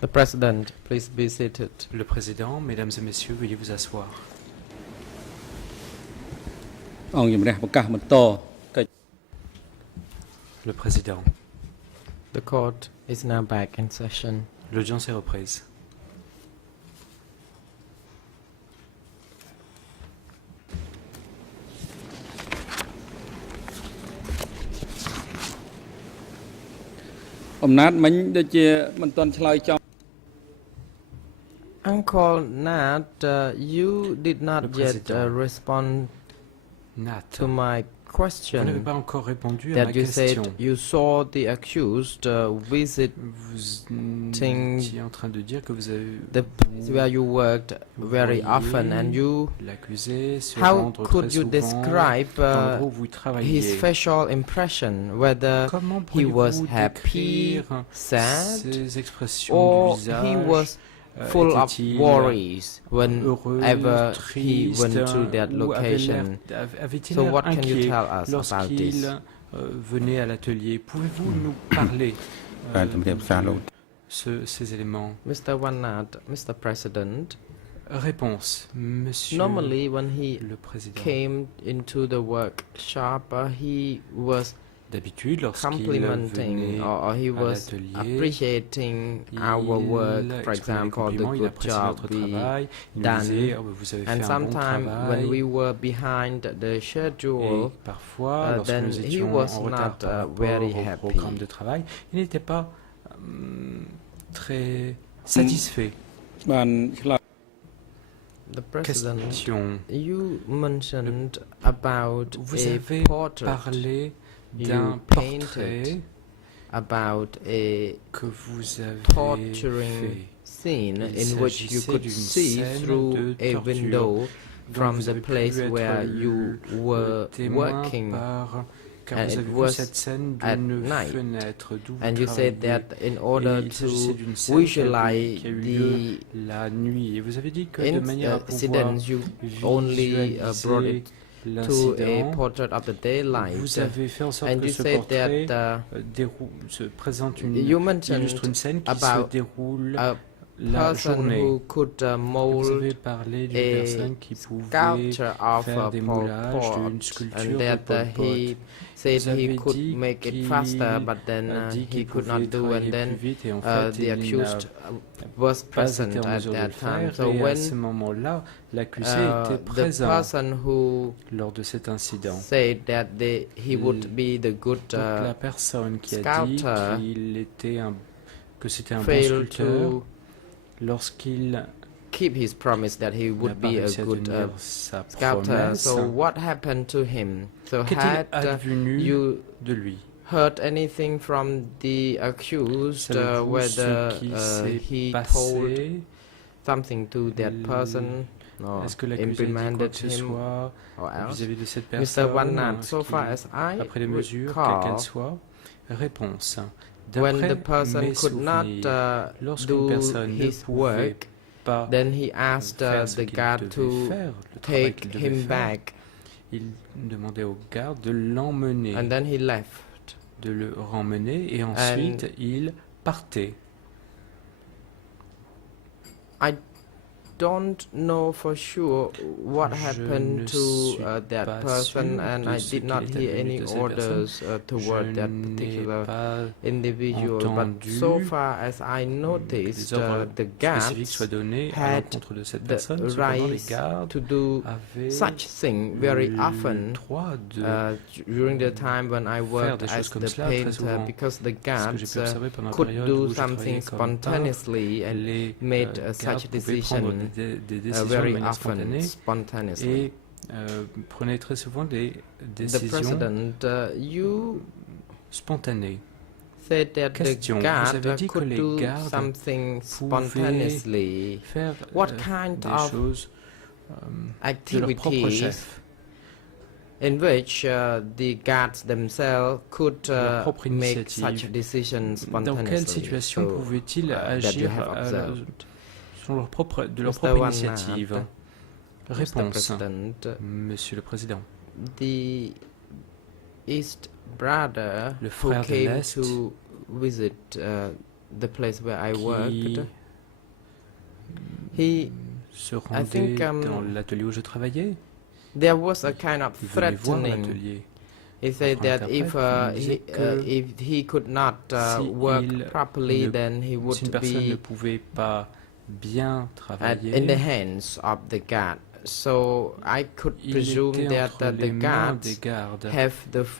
The President, please be seated. Le Président, Mesdames et Messieurs, veuillez vous asseoir. Le Président. The court is now back in session. L'audience est reprise. Uncle Nat, you did not yet respond Nat, to my vous n'avez question pas encore répondu à ma that you question. said you saw the accused visiting Vous étiez en train de dire que vous avez the place where you worked very often, and you l'accusé se how rendre could très you souvent describe dans l'endroit où vous travaillez. his facial impression, whether Comment he was pourriez-vous happy, décrire sad, ces expressions or du he visage? was full of Était-il worries heureux, whenever he triste, went to that ou location? avait-il So l'air what can you inquiet tell us about this? lorsqu'il venait à l'atelier? Pouvez-vous nous parler de ces éléments? Mr. Wanat, Mr. President, Réponse, Monsieur normally when he le Président. came into the workshop, he was D'habitude, lorsqu'il complimenting venait or he à was l'atelier, appreciating our work, for example, the il good appréciait job notre we travail, il nous done. disait oh, vous avez And fait un bon sometimes travail. when we were behind the Et schedule, parfois, lorsque then nous he étions was en retard not par rapport very au happy. programme de travail, il n'était pas très satisfait. the President, Question. you mentioned about Vous a avez portrait, parlé you d'un painted portrait about a que vous avez torturing fait. scene Il in which you s'agissait could d'une see scène through de a torture window dont from vous the avez pu place être where you were témoin working, car and vous it avez vu was cette scène at d'une night. fenêtre d'où vous And you said travailliez. that in order Et il s'agissait to d'une scène qui a eu lieu visualize la nuit. Et vous avez dit que the de manière à pouvoir incidents, you only brought visualiser it to a l'incident, portrait of the daylight. vous avez fait en sorte And que you ce said portrait that se présente you mentioned illustre une scène qui se about déroule a la person journée. who could Vous avez mold parlé d'une a personne qui pouvait sculpture of faire a des Pol moulages d'une Pot, sculpture and de that Pol Pot. he said Vous he avez could dit make it qu'il faster, but then a dit he qu'il could pouvait not do, travailler and then plus vite et en fait the il n'a accused was pas present été en at mesure de that le time. faire So et à when ce moment-là l'accusé était the présent person who lors de cet incident. said that he would be the good Donc la personne qui a dit sculptor que c'était un bon failed sculpteur to lorsqu'il keep his promise that he n'a would pas be a réussi à good tenir sa sculptor. promesse, So what happened to him? So qu'est-il had advenu you de lui? heard anything from the accused, Savez-vous whether ce qui he s'est told passé? something to that person or Est-ce que l'accusé dit quoi implemented que ce him soit or else? vis-à-vis de cette Mr. personne? Wanat, Est-ce so far qu'il as I a pris des mesures, quelles qu'elles recall, soient? Réponse. when D'après the person mes could not souvenirs, lorsqu'une do personne ne his pouvait work, pas then he asked faire ce the qu'il guard devait to faire, le travail take qu'il devait him faire, back, il demandait au garde de l'emmener, and then he left. de le remmener, et ensuite il partait. I don't know for sure what Je happened ne to suis that pas person, sûr and de I ce did qu'il not est hear advenu any de cette orders toward Je that n'ai particular pas individual. But entendu so far as I que noticed, des ordres the spécifiques soient guards donnés à had l'encontre de cette the personne. Cependant, les right gardes to do avaient such thing very le often droit de during the time when I faire worked des as choses comme the cela très painter, souvent. because the Ce que j'ai guards pu observer pendant la could période do où je travaillais something comme peintre, spontaneously and les made gardes such pouvaient prendre decision des décisions de very manière often spontanée spontaneously. et prenaient très souvent des The décisions President, you spontanées. said that Question. the Vous guard avez dit que could les do gardes something pouvaient spontaneously. Faire What kind des of choses de leur propre activities chef. in which the guards themselves could Leur propre make initiative. such decisions Dans quelle spontaneously? situation So, pouvaient-ils that you agir have observed. de leur propre Mr. initiative? Wanat, Mr. Réponse. President, Monsieur le Président. the East brother le who frère de came l'Est to visit the place where I qui worked. He, se I think, rendait dans l'atelier où je travaillais. there was a kind of Il venait voir threatening. l'atelier. He said Enfin, that if l'interprète disait que if he could not si work properly, si then he une would personne ne be pouvait pas bien in travailler, the hands of the guard. So I could il presume était that entre the les mains des guards gardes. have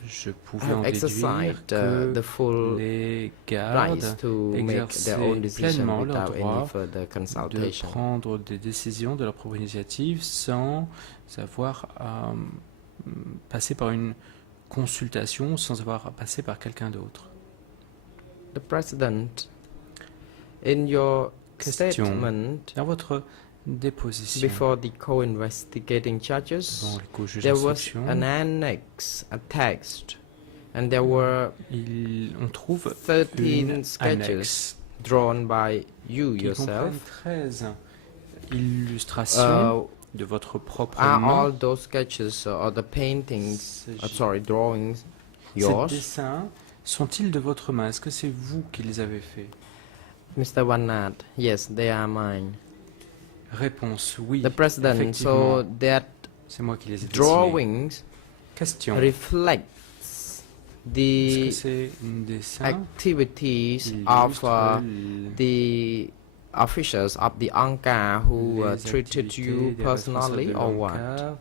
Je pouvais have en déduire exercised que the full les rights gardes to make their own exerçaient decision pleinement leur without any droit further de consultation. prendre des décisions de leur propre initiative sans avoir à passer par une consultation, sans avoir à passer par quelqu'un d'autre. The President, in your Question. statement Dans votre déposition before the co-investigating judges, devant les co-juges there was d'instruction, an annex, a text, and there were on trouve 13 une sketches annexe drawn by you qui comprennent yourself. 13 illustrations de votre propre main. Are all those sketches or the paintings, drawings, Ces yours? dessins sont-ils de votre main? Est-ce que c'est vous qui les avez faits? Mr. Wannat, yes, they are mine. Réponse, oui. The President, Effectivement, so that c'est moi qui les ai dessinés. drawings Question. reflects Est-ce que the c'est un dessin activities of illustre the officials of the Angkar who les treated activités you des personally responsables de or what? l'ANCAR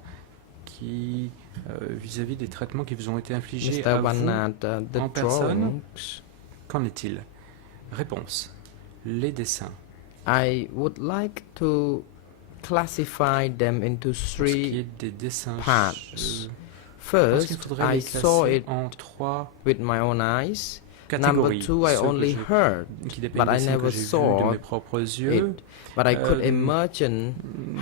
qui, vis-à-vis des traitements qui vous ont été infligés Mr. à vous Wannat, the en personne? drawings, Qu'en est-il? Réponse. Les dessins. I would like to classify them into Pour ce qui three est des dessins, parts. je pense qu'il First, faudrait I les saw classer it en 3 with my own eyes. catégories. Number two, I Ceux que only j'ai- heard, qui dépeignent but des I dessins que never j'ai vus saw de mes propres yeux. it. But I could imagine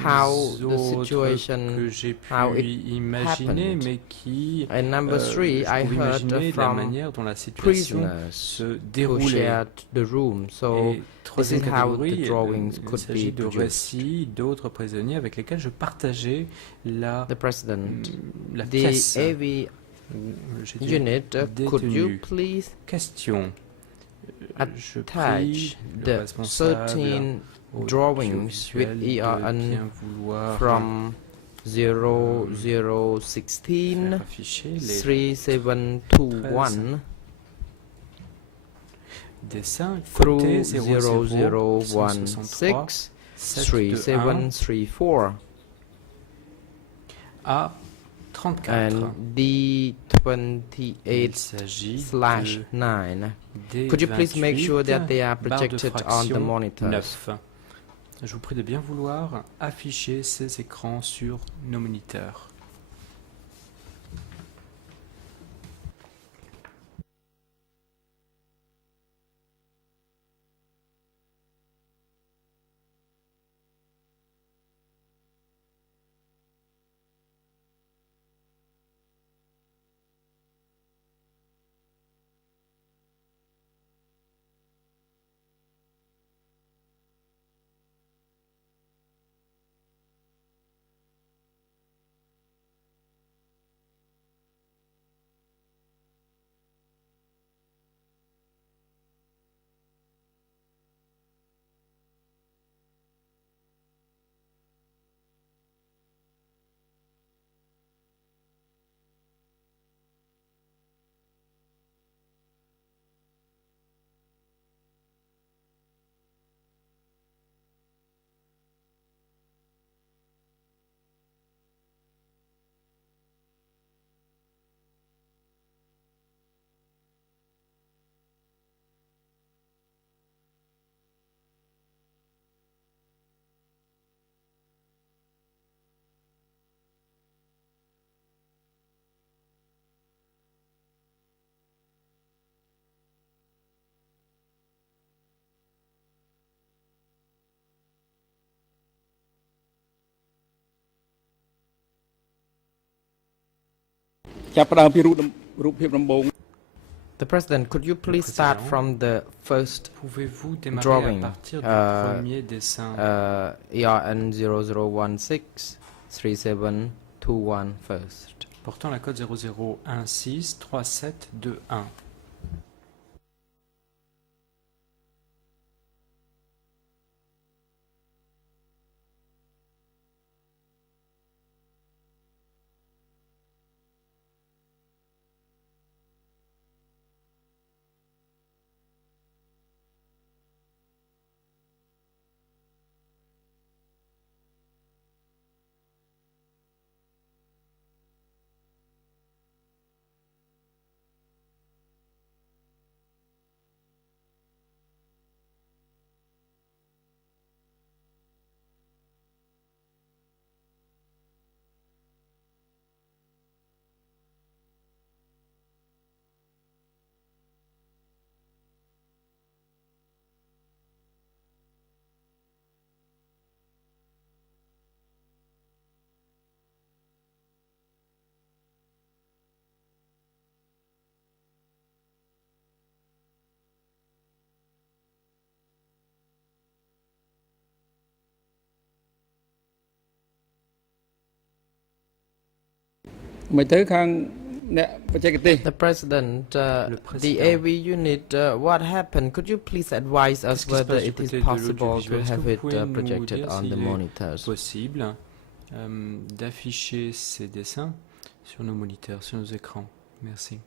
how the Autres situation, que j'ai pu how it imaginer, happened. mais qui And number three, je I pouvais heard imaginer de la from manière dont la situation prisoners se who déroulait. shared the room. So Et troisième this is how the catégorie, drawings il could s'agit be de produced. récits d'autres prisonniers avec lesquels je partageais la The President, la the pièce AV où j'étais unit, could you détenu. please Question. Je attach prie le the responsable 13 drawings with audiovisuel de ERN bien vouloir from faire 0016 afficher les 3721 dessins through côté 0016 3734 à 34. and Il D28/9. s'agit Could you please make sure that they are barre de projected on the fraction monitors? 9. Je vous prie de bien vouloir afficher ces écrans sur nos moniteurs. The President, could you please start Président. from the first Pouvez-vous démarrer drawing, à partir du premier dessin ERN 0016 3721 first? portant la code 00163721. The President, the AV unit, what happened? Could you please advise us whether it is possible to have it projected on the monitors? Possible d'afficher ces dessins sur nos moniteurs, sur nos écrans. Merci.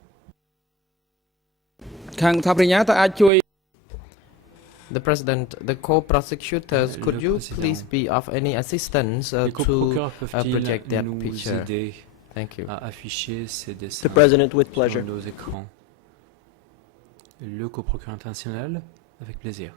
The President, the co-prosecutors, could you please be of any assistance to project that picture? Thank you. À afficher ces dessins The President, with sur pleasure. nos écrans. Le coprocureur international, avec plaisir.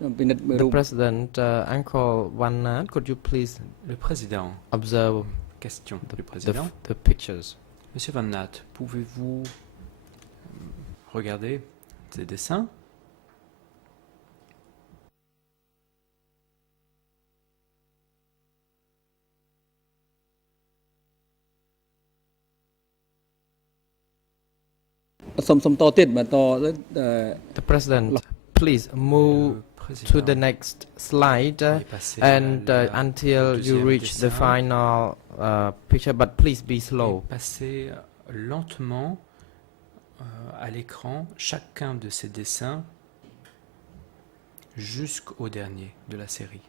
The President, Uncle Wanat, could you please Le président, observe question du président. the pictures? Monsieur Van Nat, pouvez-vous regarder ces dessins? The President, please move to the next slide and until you reach the final picture, but please be slow. Passez lentement à l'écran chacun de ces dessins jusqu'au dernier de la série.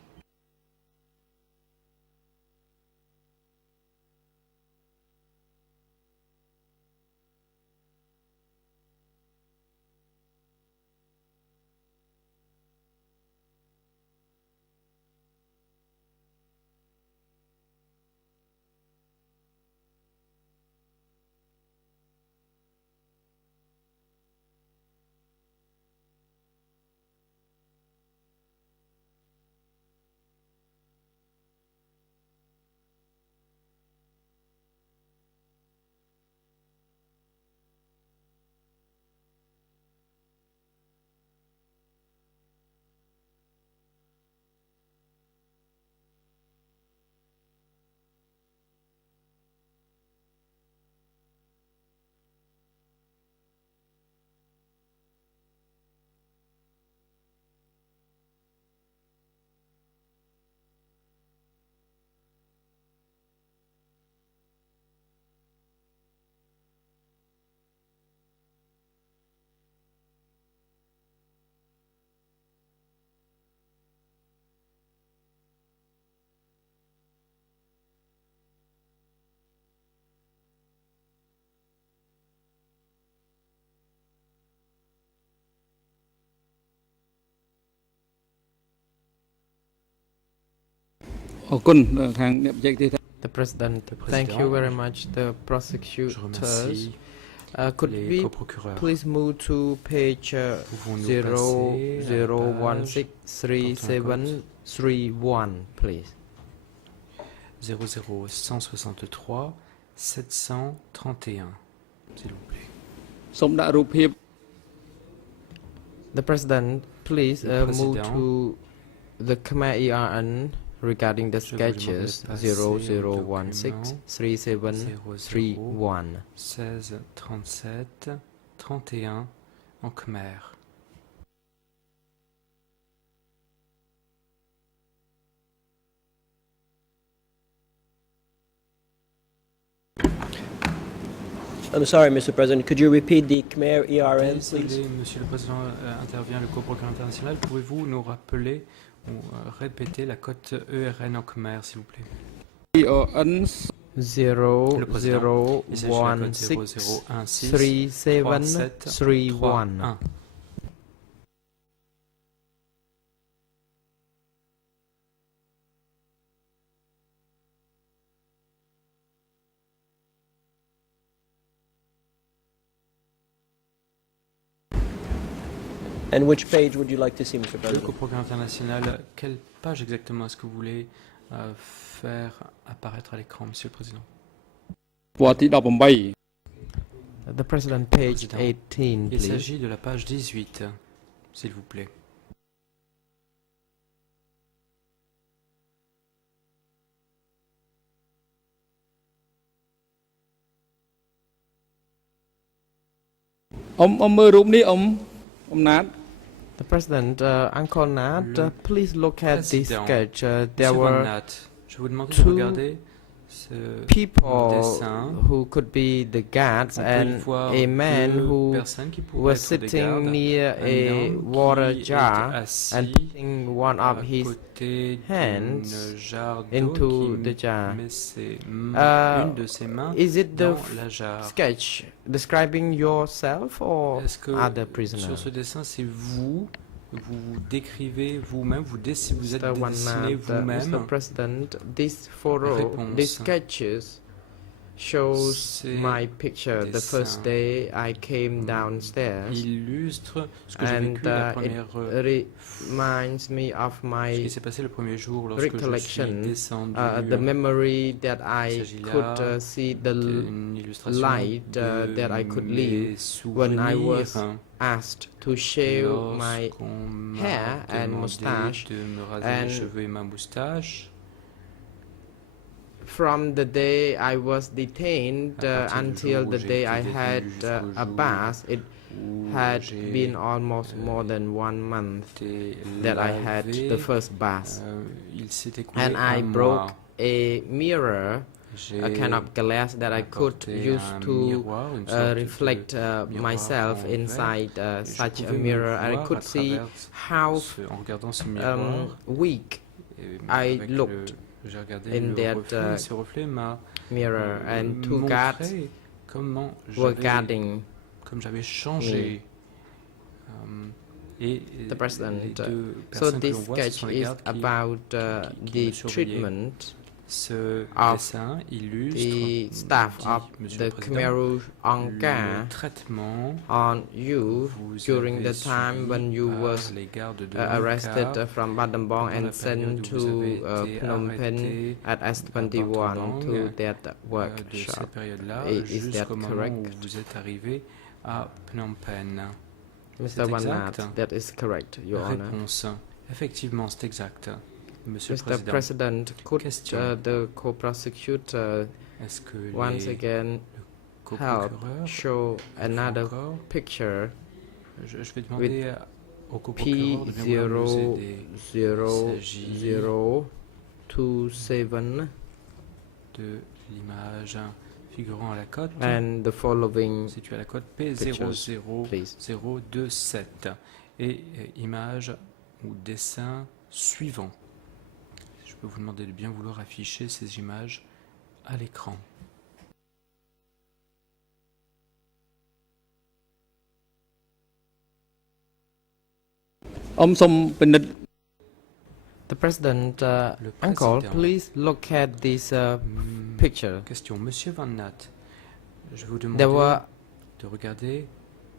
The President, thank you very much. The Je prosecutors, remercie could les we coprocureurs. please move to page Pouvons-nous passer à la page 00163731, please? 00163 731, s'il vous plaît. The President, please Le move Président. to the Khmer ERN regarding the Je vous demande de sketches passer au document 00163731. 16 37 31 en Khmer. I'm sorry, Mr. President. Could you repeat the Khmer ERN, please? Désolé, Monsieur le Président, intervient le coprocureur international. Pouvez-vous nous rappeler ou répéter la cote ERN en Khmer, s'il vous plaît? ERN 00163731. And which page would you like to see, Mr. Le President? coprocureur international, quelle page exactement est-ce que vous voulez faire apparaître à l'écran, Monsieur le Président? The President, page Président. 18, Il please. s'agit de la page 18, s'il vous plaît. The President, Uncle Nat, Le please look at this Président. sketch. There Monsieur Van were Nat, je vous demande de two regarder ce people dessin. who could be the guards On peut y and voir a man deux who personnes qui pourraient was être des sitting gardes. near Un a homme water qui est jar assis and putting one à of his côté hands d'une jarre d'eau into qui the jar. met une de ses mains Is it the dans la jarre. sketch describing yourself or Est-ce que other prisoners? sur ce dessin, c'est vous vous décrivez vous-même, vous êtes Mr. One dessiné Nat, vous-même? Mr. President, this photo, Réponse. these sketches shows C'est my picture the first dessin. day I came downstairs, Illustre ce que j'ai and vécu la it première reminds me of ce my qui s'est passé le premier jour lorsque je suis recollection, descendu. the memory that I Il s'agit could là see the Une illustration light de that I could mes leave when I was souvenirs asked to shave my lorsqu'on m'a hair and demandé moustache, de me raser and les cheveux et ma moustache. from the day I was detained À partir du until jour où the j'ai day été I détenu had jusqu'au a jour bath, it où had j'ai been almost more than 1 month été that I had lavé. the first bath. Il s'est écoulé And I un broke mois. a mirror, J'ai a kind of glass that I could apporté use un to miroir, une sorte de reflect miroir myself en verre. inside Et je such a pouvais me mirror. I voir à could see travers how en regardant ce miroir. weak Et I avec looked j'ai regardé in le that, reflet, et ce reflet m'a mirror, and two guards montré comment were guarding comme j'avais changé. Et the President. les deux So personnes que this l'on voit, ce sketch sont les is gardes qui about qui me the surveillaient. treatment Ce of dessin illustre, the staff dit of Monsieur the le Président, Khmer Angkar le traitement on you vous during avez the time subi when you par was les gardes de arrested Angkar from Battambang pendant and la période sent où vous avez to été Phnom Penh arrêté at S21 to Battambang, that de workshop. cette période-là Is that jusqu'au moment où correct? vous êtes arrivé à Phnom Penh. Mr. Van exact. Nat, that is correct, Your Honor. Réponse. Effectivement, c'est exact. Monsieur le Mr. Président, President, could Question. the co-prosecutor est-ce que once les again help coprocureurs show font another encore picture je vais demander au coprocureur de bien vouloir nous aider. P00027 De l'image figurant à la cote and the following située à la cote pictures, please. P00027 et image ou dessin suivant. Je peux vous demander de bien vouloir afficher ces images à l'écran. The President, Le Uncle, Président. please look at this picture. Question. Monsieur Van Nat, je vous demande There were de regarder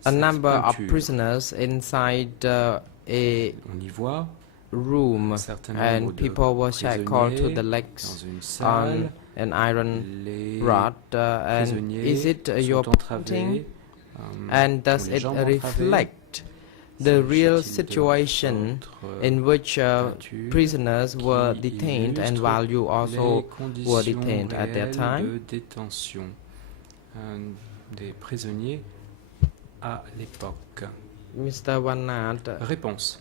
a cette number of peinture. prisoners inside a On y voit room, un certain and nombre de people were shackled to the prisonniers legs dans une on salle. an iron Les rod. And prisonniers is it your sont entravés, painting? And does ont les it jambes entravées. reflect the real S'agit-il de situation votre in which peinture prisoners were qui detained and illustre while you les also conditions were detained at that réelles time? de détention des prisonniers à l'époque? Mr. Van Nat, Réponse.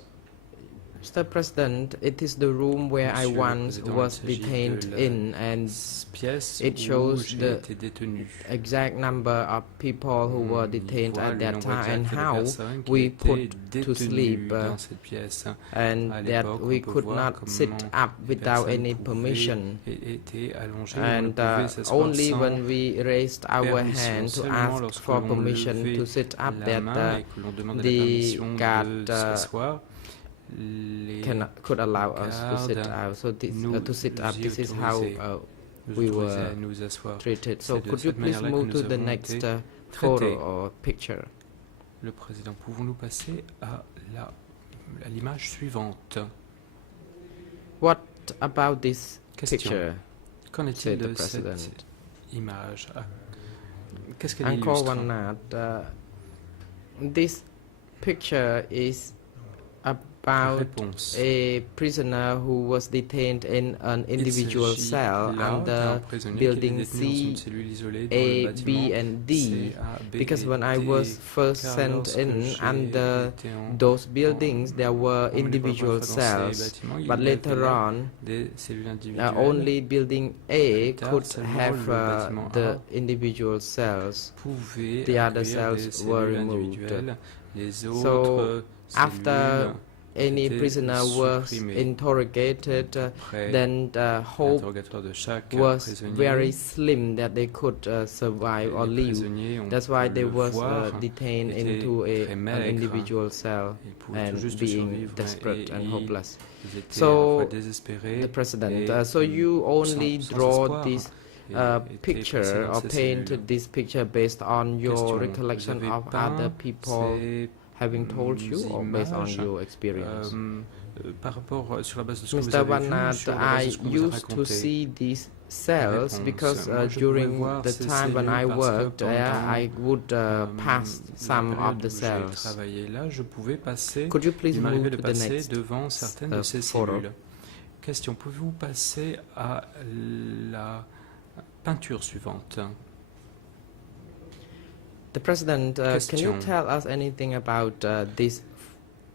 Mr. President, it is the room where I Monsieur le once Président, was il s'agit detained de in, and pièce it où shows j'ai the été détenu. exact number of people who were On y detained voit at le that nombre time and exact de how personnes qui we étaient put to sleep détenues dans cette pièce. and À that l'époque, we on peut could voir not sit comment up les without personnes any pouvaient permission. étaient allongées, on ne And pouvait s'asseoir only sans when we raised our permission. hand to Seulement ask lorsque for l'on permission levait to sit up la that main et que l'on demandait la the permission guard de s'asseoir, les could allow us to sit gardes out. So this, nous to sit up. y This is how autorisaient. Nous we autorisaient were à nous asseoir. treated. So C'est de could you cette please manière-là que move nous to the avons next été photo traités. or picture? Le Président, pouvons-nous passer à l'image suivante? What about this Question. picture? Qu'en est-il Said the de cette President. image? Qu'est-ce qu'elle Uncle illustre? Wanat, this picture is about Réponse. a prisoner who was detained in an individual Il s'agit cell là under d'un prisonnier qui est building détenu dans une C, cellule isolée dans le A, bâtiment B, and D. C, A, B Because et when I D, was first car sent lorsque in j'ai under été en- those buildings, there were emmené pour la individual première fois dans ces cells, bâtiments, il but y avait later là on, des cellules individuelles. only building A Plus tard, could seulement have le bâtiment the A individual cells. pouvait The other accueillir des cells were cellules removed. individuelles. Les So, autres after cellules any étaient prisoner was supprimées. interrogated, Après then the hope l'interrogatoire de chaque was prisonnier, very slim that they could survive or les live. prisonniers ont That's why pu they le was voir, detained étaient into très an maigres. individual cell Ils pouvaient tout and juste being survivre desperate et and hopeless. ils étaient So, à la fois désespérés The President, et so you only sans draw espoir, this et étaient picture placés dans or ces paint cellules. this picture based on your Question, recollection vous avez of peint other people ces having told you or based on images, your experience? Par rapport sur la base de ce que vous Mr. avez Wanat, vu, sur la base I de ce qu'on vous a used to raconté. see these cells Réponse. because Moi, je pouvais during voir the ces time when I cellules parce que worked there, pendant, I would pass la some période of the où j'ai cells. travaillé là, je pouvais passer, Could you please il move m'arrivait to de the passer next devant certaines de ces photo? cellules. Question, pouvez-vous passer à la peinture suivante? The President, can you Question. tell us anything about this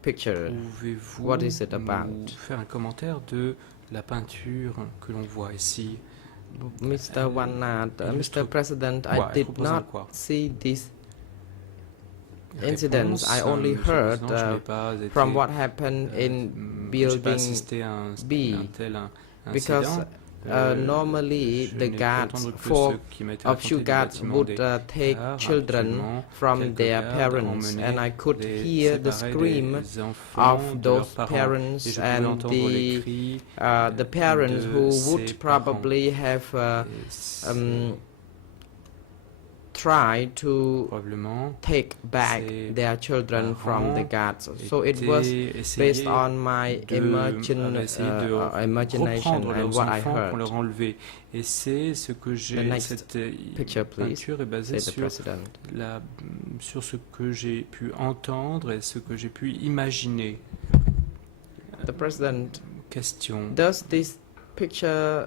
picture? Pouvez-vous What is it about? nous faire un commentaire de la peinture que l'on voit ici? Mr. Wanat, illustre Mr. President, I quoi? Elle did propose un not quoi? see this incidents. Réponse, I only Monsieur le heard Président, je n'ai pas été, from what happened in j'ai pas building assisté à un B, tel because incident. normally Je the n'ai pu guards, entendre que four ce qui m'a été of you raconté du guards bâtiment would des take gares. children Actuellement, from quelques their gardes parents, emmenaient and I could des- hear the séparaient scream des enfants of de leurs those parents. parents Et je pouvais and entendre les the cris the parents de who ces would parents. probably have Et c'est try to probablement take back ces their children from the parents guards. So it was based essayer on my de imagination reprendre and leurs what I enfants qu'on heard. leur enlevait. Et c'est ce que The j'ai, next cette picture, please, peinture est basée Say the President. sur ce que j'ai pu entendre et ce que j'ai pu imaginer. The President, Question. does this picture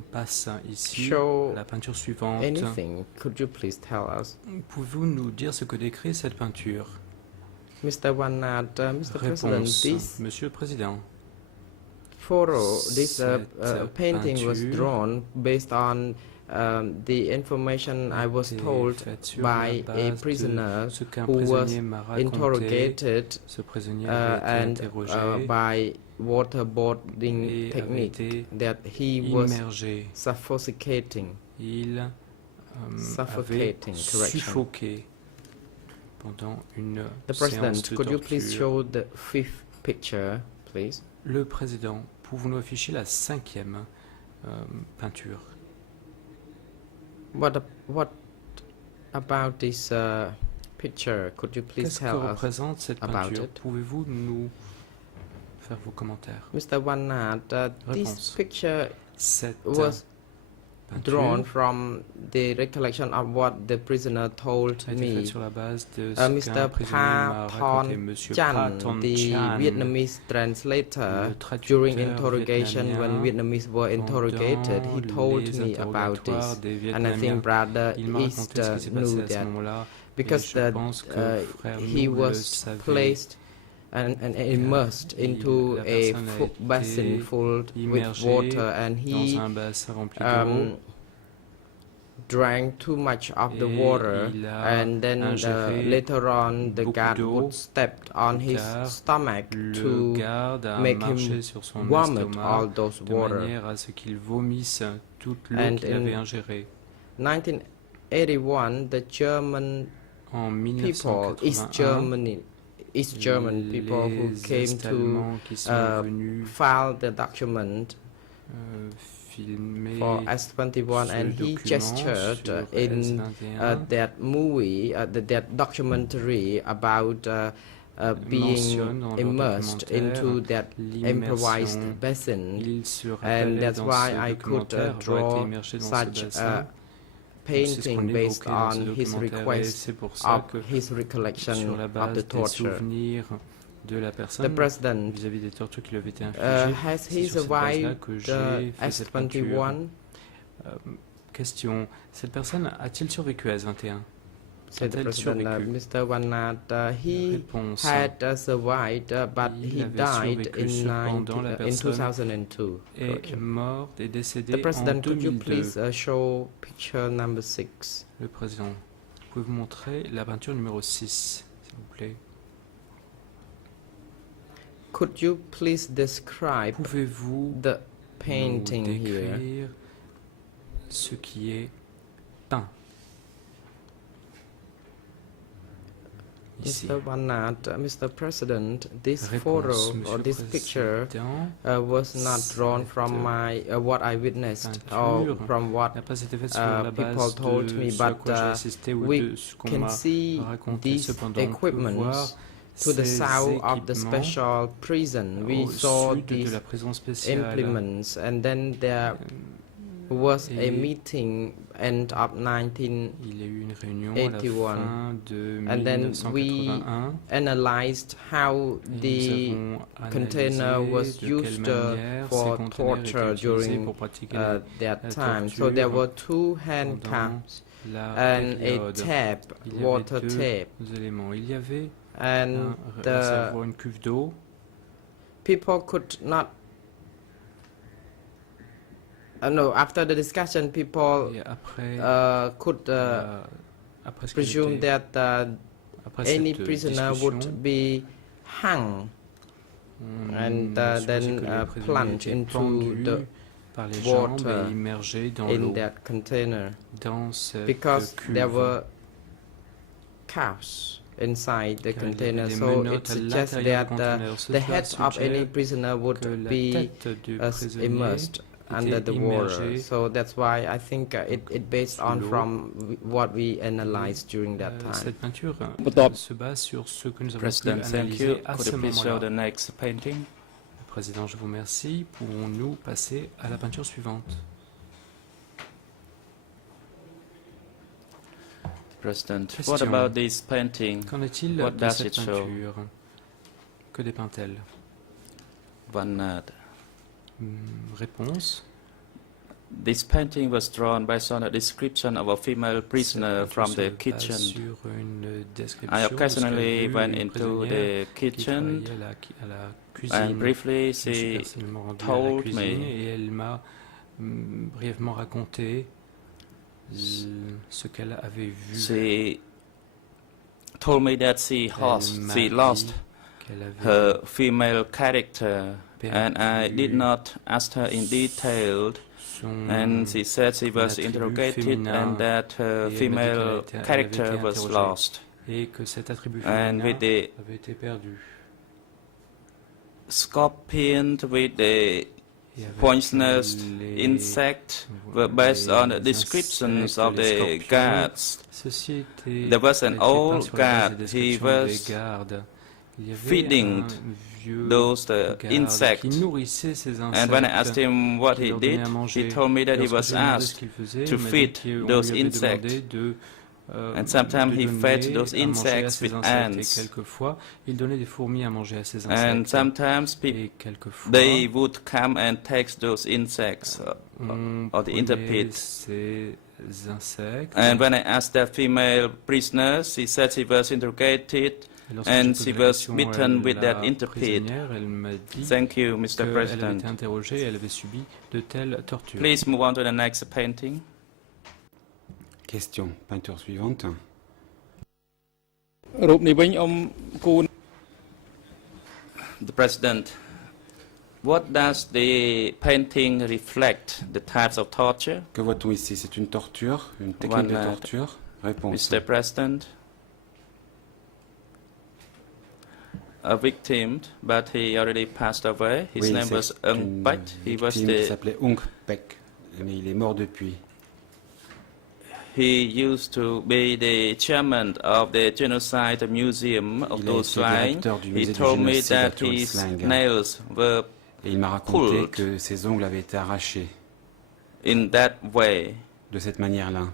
On passe ici show à la peinture suivante. anything? Could you please tell us? Pouvez-vous nous dire ce que décrit cette peinture? Mr. Wanat, Mr. President, Réponse. this Monsieur le Président. photo, this Cette painting was peinture drawn based on the information I was était told faite sur by la a base de prisoner ce qu'un who was prisonnier m'a raconté. interrogated Ce prisonnier avait été and interrogé by waterboarding et avait technique été that he was immergé. suffocating. Il avait Suffocating, correction. suffoqué pendant une The séance President, de could you please torture. show the fifth picture, please? Le Président, pouvons-nous afficher la 5e peinture? What about this picture? Could you please Qu'est-ce que tell us? représente cette about peinture? it? Pouvez-vous nous faire vos commentaires? Mr. Wanat, this Réponse. picture Cette was drawn peinture from the recollection of what the prisoner told a été faite me. sur la base de ce Mr. qu'un prisonnier m'a raconté. Pa Monsieur Chan, Paton the Chan, Vietnamese translator, le traducteur during interrogation when vietnamien, Vietnamese were interrogated, he pendant told les me about interrogatoires this. des And I Vietnamiens. think Brother Il m'a raconté East ce qui s'est knew passé à ce that moment-là. because Et je pense que frère he Nous le was savait. placed and immersed into la a personne a basin été filled with immergée water, and dans he un bassin rempli d'eau. drank too much of the Et water, il a and then ingéré later on the beaucoup guard d'eau. would step on Plus his tard, stomach Le to garde a make marché him sur son vomit estomac all those de water. manière à ce qu'il vomisse toute l'eau And qu'il in avait ingérée. 1981, the German En people, East 1981, German people who les came Est-Allemands qui sont venus file the document filmer for S21, ce and he document gestured sur in S21, that movie, that documentary about being mentionne dans leur immersed into documentaire that improvised l'immersion. basin, Il se and rappelait that's dans why ce I could documentaire avoir été draw immergé dans ce such bassin. C'est ce qu'on painting based évoquait dans ce on his documentaire, et request c'est pour ça of que his recollection sur la of base the des torture. souvenirs de la The personne president vis-à-vis des tortures qui lui avaient été infligées, has c'est he sur cette base-là survived que the j'ai fait cette peinture. S21? Question, cette personne a-t-il survécu à S21? Said the A-t-elle president, survécu? Mr. Wanat, he Réponse. had survived, but Il he avait died survécu, cependant, la in personne 2002. est Correction. morte et The décédée en president, could you 2002. please show picture number 6? Le président, pouvez-vous montrer la peinture numéro 6, s'il vous plaît? Could you please describe Pouvez-vous the nous painting here? décrire ce qui est peint ici? Mr. Wanat, Mr. President, this photo Réponse, or Monsieur this le picture Président. was not drawn from Cette my what I witnessed or peinture from what n'a pas été faite sur la people base told de me, ce à but quoi j'ai assisté ou we de ce qu'on can m'a see raconté. these Cependant, on peut equipments voir to the ces south of the équipements special prison. We au saw sud de these la prison spéciale. implements, and then there was a Et meeting end of il y a eu une réunion à la 81, fin de and then we 1981. analyzed how Et the nous avons container analysé was de quelle used manière ces for conteneurs torture étaient utilisés during pour pratiquer that la time. So torture there were two pendant handcuffs la and a période. tape, Il y avait water deux tape, éléments. Il y avait and un the réservoir, une cuve d'eau. people could not. No, after the discussion, people Et après, could après ce qui presume était- that après any cette prisoner discussion, would be hung on and a supposé then que les prisonniers plunged étaient into pendus the par les jambes water et immergés dans in l'eau, that container dans cette because cuve. there were cuffs inside the Car il y avait container, des so it menottes à suggests l'intérieur du that conteneur. the Cela head of any suggère prisoner would que la be tête du prisonnier immersed under the water. immergée So that's why I think it based sous on l'eau. from what we analyzed during that time. Cette peinture But se base sur ce que nous avons pu President, thank you. analyser à Could ce you please show moment-là. the next painting? Président, je vous remercie. Pouvons-nous passer à la peinture suivante? President, Question. what about this painting? Qu'en est-il What de does cette it show? peinture? Que dépeint-elle? One Réponse. This painting was drawn based on a description of a female prisoner Cette from peinture the se base kitchen. sur une description I de ce occasionally qu'a vu went une into prisonnière the qui kitchen travaillait à la cuisine. and briefly Je me suis she personnellement rendu à la told cuisine me et elle m'a brièvement raconté ce qu'elle avait vu. she told me that Elle m'a she dit lost qu'elle avait her female character, and I perdu did not ask her in detail. son And she said she was attribut interrogated féminin, and that her et elle m'a dit female qu'elle avait été character was interrogée. lost. et que cet attribut And féminin with the avait été perdu. scorpion, with the Et avec poisonous les- insect were based on the descriptions insectes, of les the scorpions. guards. Ceci était There was an été peint old sur la base guard. des He descriptions was des gardes. Il y avait feeding un vieux those garde insects. qui nourrissait ces insectes. And when I asked him what qui he leur donnait did, à manger. he told me that he Lorsque was j'ai demandé ce asked qu'il faisait, to il m'a dit feed qu'on those lui avait insects. demandé de, And sometimes de he fed donner those à manger à insects ces with insectes. ants. Et quelquefois, il donnait des fourmis à manger à ces And insectes. sometimes people, Et quelquefois, they would come and take those insects on or the prenait interpret. ces insectes. And when I asked that female prisoner, she said she was interrogated Et lorsque And j'ai posé she la was question beaten à with that la interpret. prisonnière, elle m'a dit Thank you, Mr. qu'elle avait President. été interrogée et elle avait subi de telles tortures. Please move on to the next painting. Question. Peinture suivante. The President, what does the painting reflect? The types of torture? Que voit-on ici? C'est une torture, une technique de torture? Réponse. Mr. President, a victim, but he already passed away. His Oui, name c'est was une Ung Bach. He was victime qui the s'appelait Ung Pek, mais il est mort depuis. he used to be the chairman of the genocide museum of Il a those été Slang. directeur du He musée du told me génocide à that his Slang. nails were Et il m'a raconté pulled que ses ongles avaient été arrachés in that way. de cette manière-là.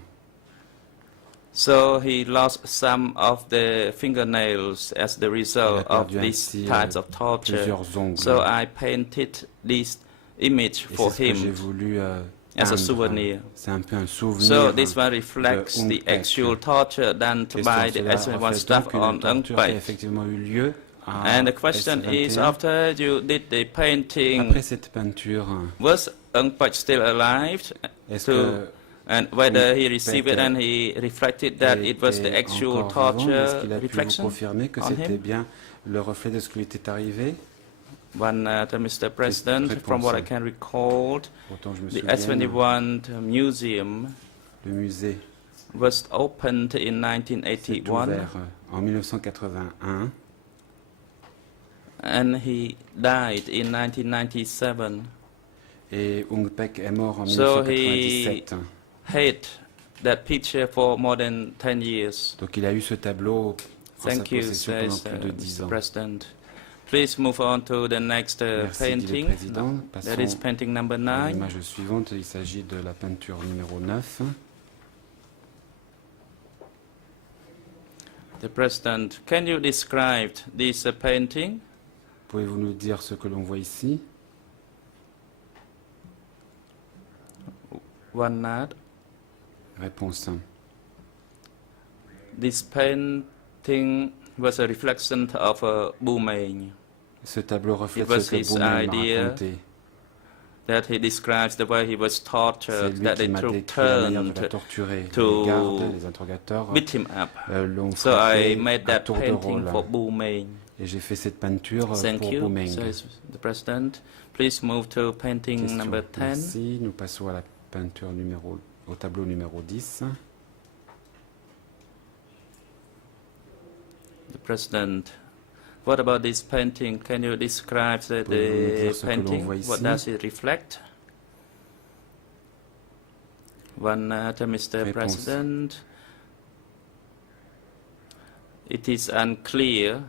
So he lost some of the fingernails as the Il a result of perdu these ainsi types of torture. plusieurs ongles. So I painted this image Et for c'est ce que j'ai him voulu as a peindre. souvenir. C'est un peu un souvenir. So this one reflects de the Ung Pek. actual torture done Et by the cela S21 reflète staff donc une on Ung torture qui a Bach. effectivement eu lieu à And the question is, S21. after you did the painting, Après cette peinture, was Ung Bach still alive? est-ce to- que And whether Ung he received it Bach and he reflected that it was the était actual encore vivant? Est-ce torture qu'il a pu vous reflection? confirmer que on c'était him? bien le reflet de ce qui lui était arrivé? One, to Mr. President, from what I can recall, Pourtant, je me the souviens, S21 museum le musée was opened in s'est 1981, ouvert en 1981 and he died in 1997. et Ung Pek est mort en So 1997. Hate that picture for more than 10 years. Donc il a eu ce tableau en sa Thank you, possession pendant says plus de 10 Mr. ans. President. Please move on to the next Merci, dit le painting. président. That is Passons painting number à 9. l'image suivante. Il s'agit de la peinture numéro 9. The President, can you describe this painting? Pouvez-vous nous dire ce que l'on voit ici? One night. Réponse. This painting was a reflection of a boomerang Ce tableau reflète It was ce que his Baume m'a idea raconté. that he describes the way he was C'est tortured, lui that qui the m'a troop décrit la manière de la turned torturer. to Les gardes, les interrogateurs beat him up. l'ont So I frappé made à that tour de painting rôle. for boomerang. Et j'ai fait cette peinture Thank pour you, Boumeng. says the President. Please move to painting Question. number 10. Merci. Nous passons à la peinture au tableau numéro 10. The President, what about this painting? Can you describe Pouvez-vous nous the dire ce que l'on painting? voit What ici? does it reflect? One to Mr. Réponse. President. It is unclear.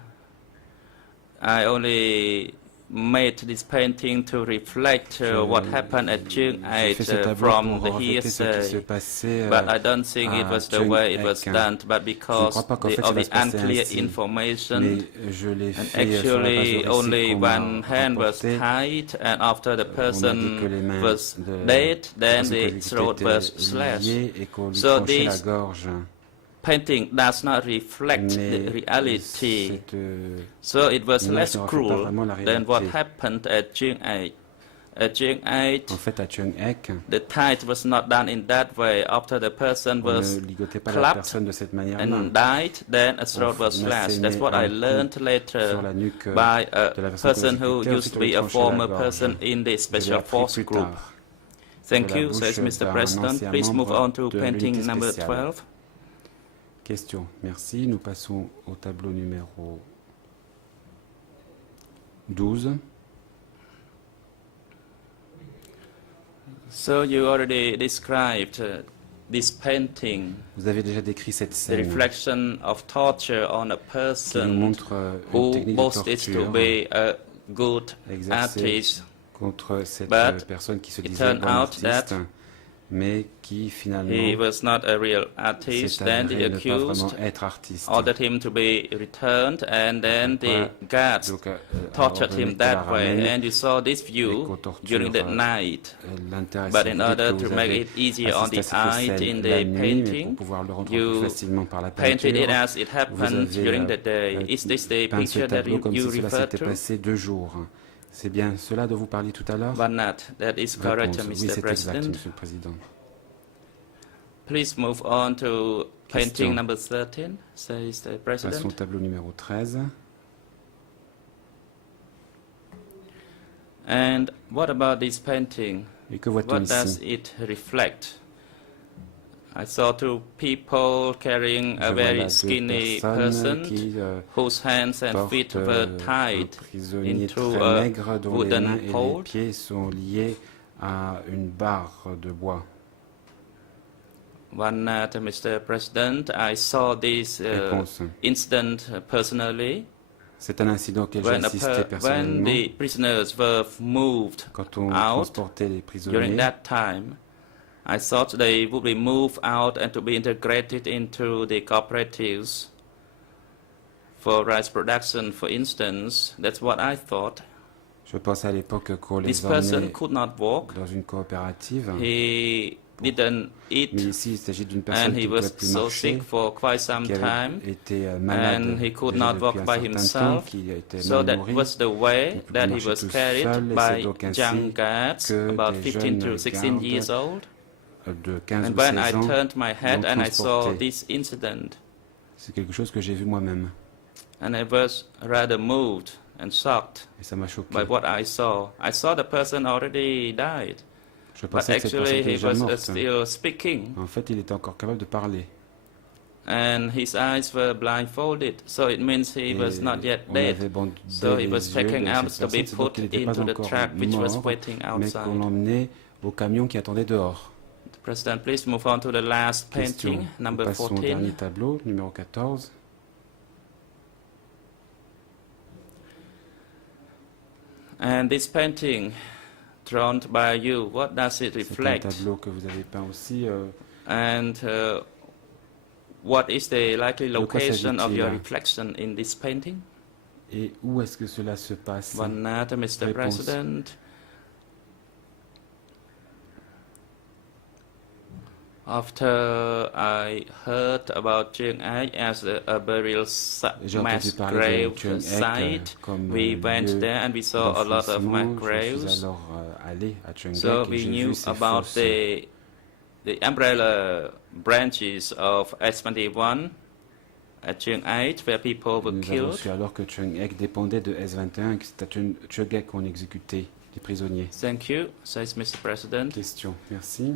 I only made this painting to reflect what happened at June J'ai 8 fait ce tableau from pour the refléter ce qui se hearsay. passait. But I don't think it à was the June way it was 8. done, but because crois pas qu'en fait, of ça va the se passer unclear ainsi. information. Mais je l'ai And fait sur la base actually, du only récit qu'on m'a one hand was rapporté. tied, and after the On m'a dit que person les mains was de dead, la then personne the que throat j'étais was slashed. liée et qu'on lui So tranchait la this gorge. Painting does not reflect the Mais reality. cette So it was image less ne reflète pas cruel vraiment la than what réalité. happened at June 8. At June 8, En fait, à Chung Ek, the tie was not done in that way. After the person on was ne ligotait pas la clapped personne de cette manière-là. and died, then a throat was On slashed. That's assénait what I un coup learned sur later la nuque by a de la personne person que who j'écoutais, used to ensuite on be lui a tranchait la former gorge. person in the Je l'ai Special appris Force plus group. tard. Thank de la you, bouche says Mr. d'un President. ancien Please move membre on to de painting l'unité number spéciale. 12. Question. Merci. Nous passons au tableau numéro 12. So you already described this painting, Vous avez déjà décrit cette the scène reflection of torture on a qui nous person montre une who technique de boasted to torture be a good exercée artist. contre cette But personne qui se it disait turned bonne out that artiste. mais qui he finalement was not a real artist. s'est Then the avéré ne pas vraiment accused être artiste. ordered him to be returned, and then the Pourquoi guards donc, a tortured ordonné him qu'on la that way. ramène And you saw this et view qu'on torture during the night. l'intéressé. But in order to make it easier on the eye in the la nuit, mais pour painting, pouvoir le rendre you plus facilement par la painted it peinture, as it happened vous avez during the day. Is this the peint ce picture that tableau comme you si cela referred s'était to? passé 2 jours. C'est bien cela dont vous parliez tout à l'heure? But not. That is correct, Réponse. Oui, Mr. c'est exact, President. Monsieur le Président. Please move on to painting Question. number 13, says the Passons au President. tableau numéro 13. And what about this painting? Et que voit-on What does ici? it reflect? I saw two people carrying Je a vois very là 2 skinny personnes person qui whose hands and feet portent were un tied prisonnier into très a maigre dont les wooden mains et les pole. pieds sont liés à une barre de bois. One night, Mr. President, I saw this Réponse. incident personally. C'est un incident auquel j'ai When, assisté when personnellement. the prisoners were moved Quand on out transportait les during prisonniers, that time, I thought they would be moved out and to be integrated into the cooperatives for rice production, for instance. That's what I thought. je pense à l'époque qu'on This les person emmenait could not walk. dans une coopérative. He didn't Mais eat, ici, il s'agit d'une personne and qui he ne pouvait was plus so marcher, sick for quite some qui avait time, été malade and he could déjà not depuis walk un by certain temps, himself. qui était So mal that nourri, was the qui ne way pouvait plus that he marcher was tout carried seul, et c'est by donc ainsi young guards que about des 15 jeunes to 16 gardes years old. de 15 And ou when I 16 ans turned my head l'ont and I saw transporté. this incident, C'est quelque chose que j'ai vu moi-même, and I was rather moved and shocked et ça m'a choqué. by what I saw. I saw the person already died, Je but pensais que cette personne actually était he déjà was morte. still speaking, En fait, il était encore capable de parler. and his eyes were blindfolded, so it means he was Et not yet on dead. avait bandé So he les was yeux taken de out cette to be personne, c'est donc put qu'il n'était pas into the encore truck which was mort, waiting mais qu'on outside. l'emmenait au camion qui attendait dehors. President, please move on to the last Question. painting, Nous number passons au dernier 14. tableau, numéro 14. And this painting, drawn by you, what does it C'est un reflect? tableau que vous avez peint aussi. And what is the likely De quoi location of your s'agit-il? reflection in this painting? Et où est-ce que cela se passe? One night, Mr. Réponse. President. After I heard about Chiang Ai as a burial J'ai entendu mass parler de grave Chiang Ek site, comme we went lieu there and we saw a lot of mass d'enfoncement. Je graves. suis alors allé à Chiang So Ek et we j'ai knew vu ces about fosses. the umbrella branches of S21 at Chiang Ai, where people were Nous avons killed. su alors que Chiang Ek dépendait de S21 et que c'était à Chiang Ek qu'on exécutait les prisonniers. Thank you, says Mr. President. Question. Merci.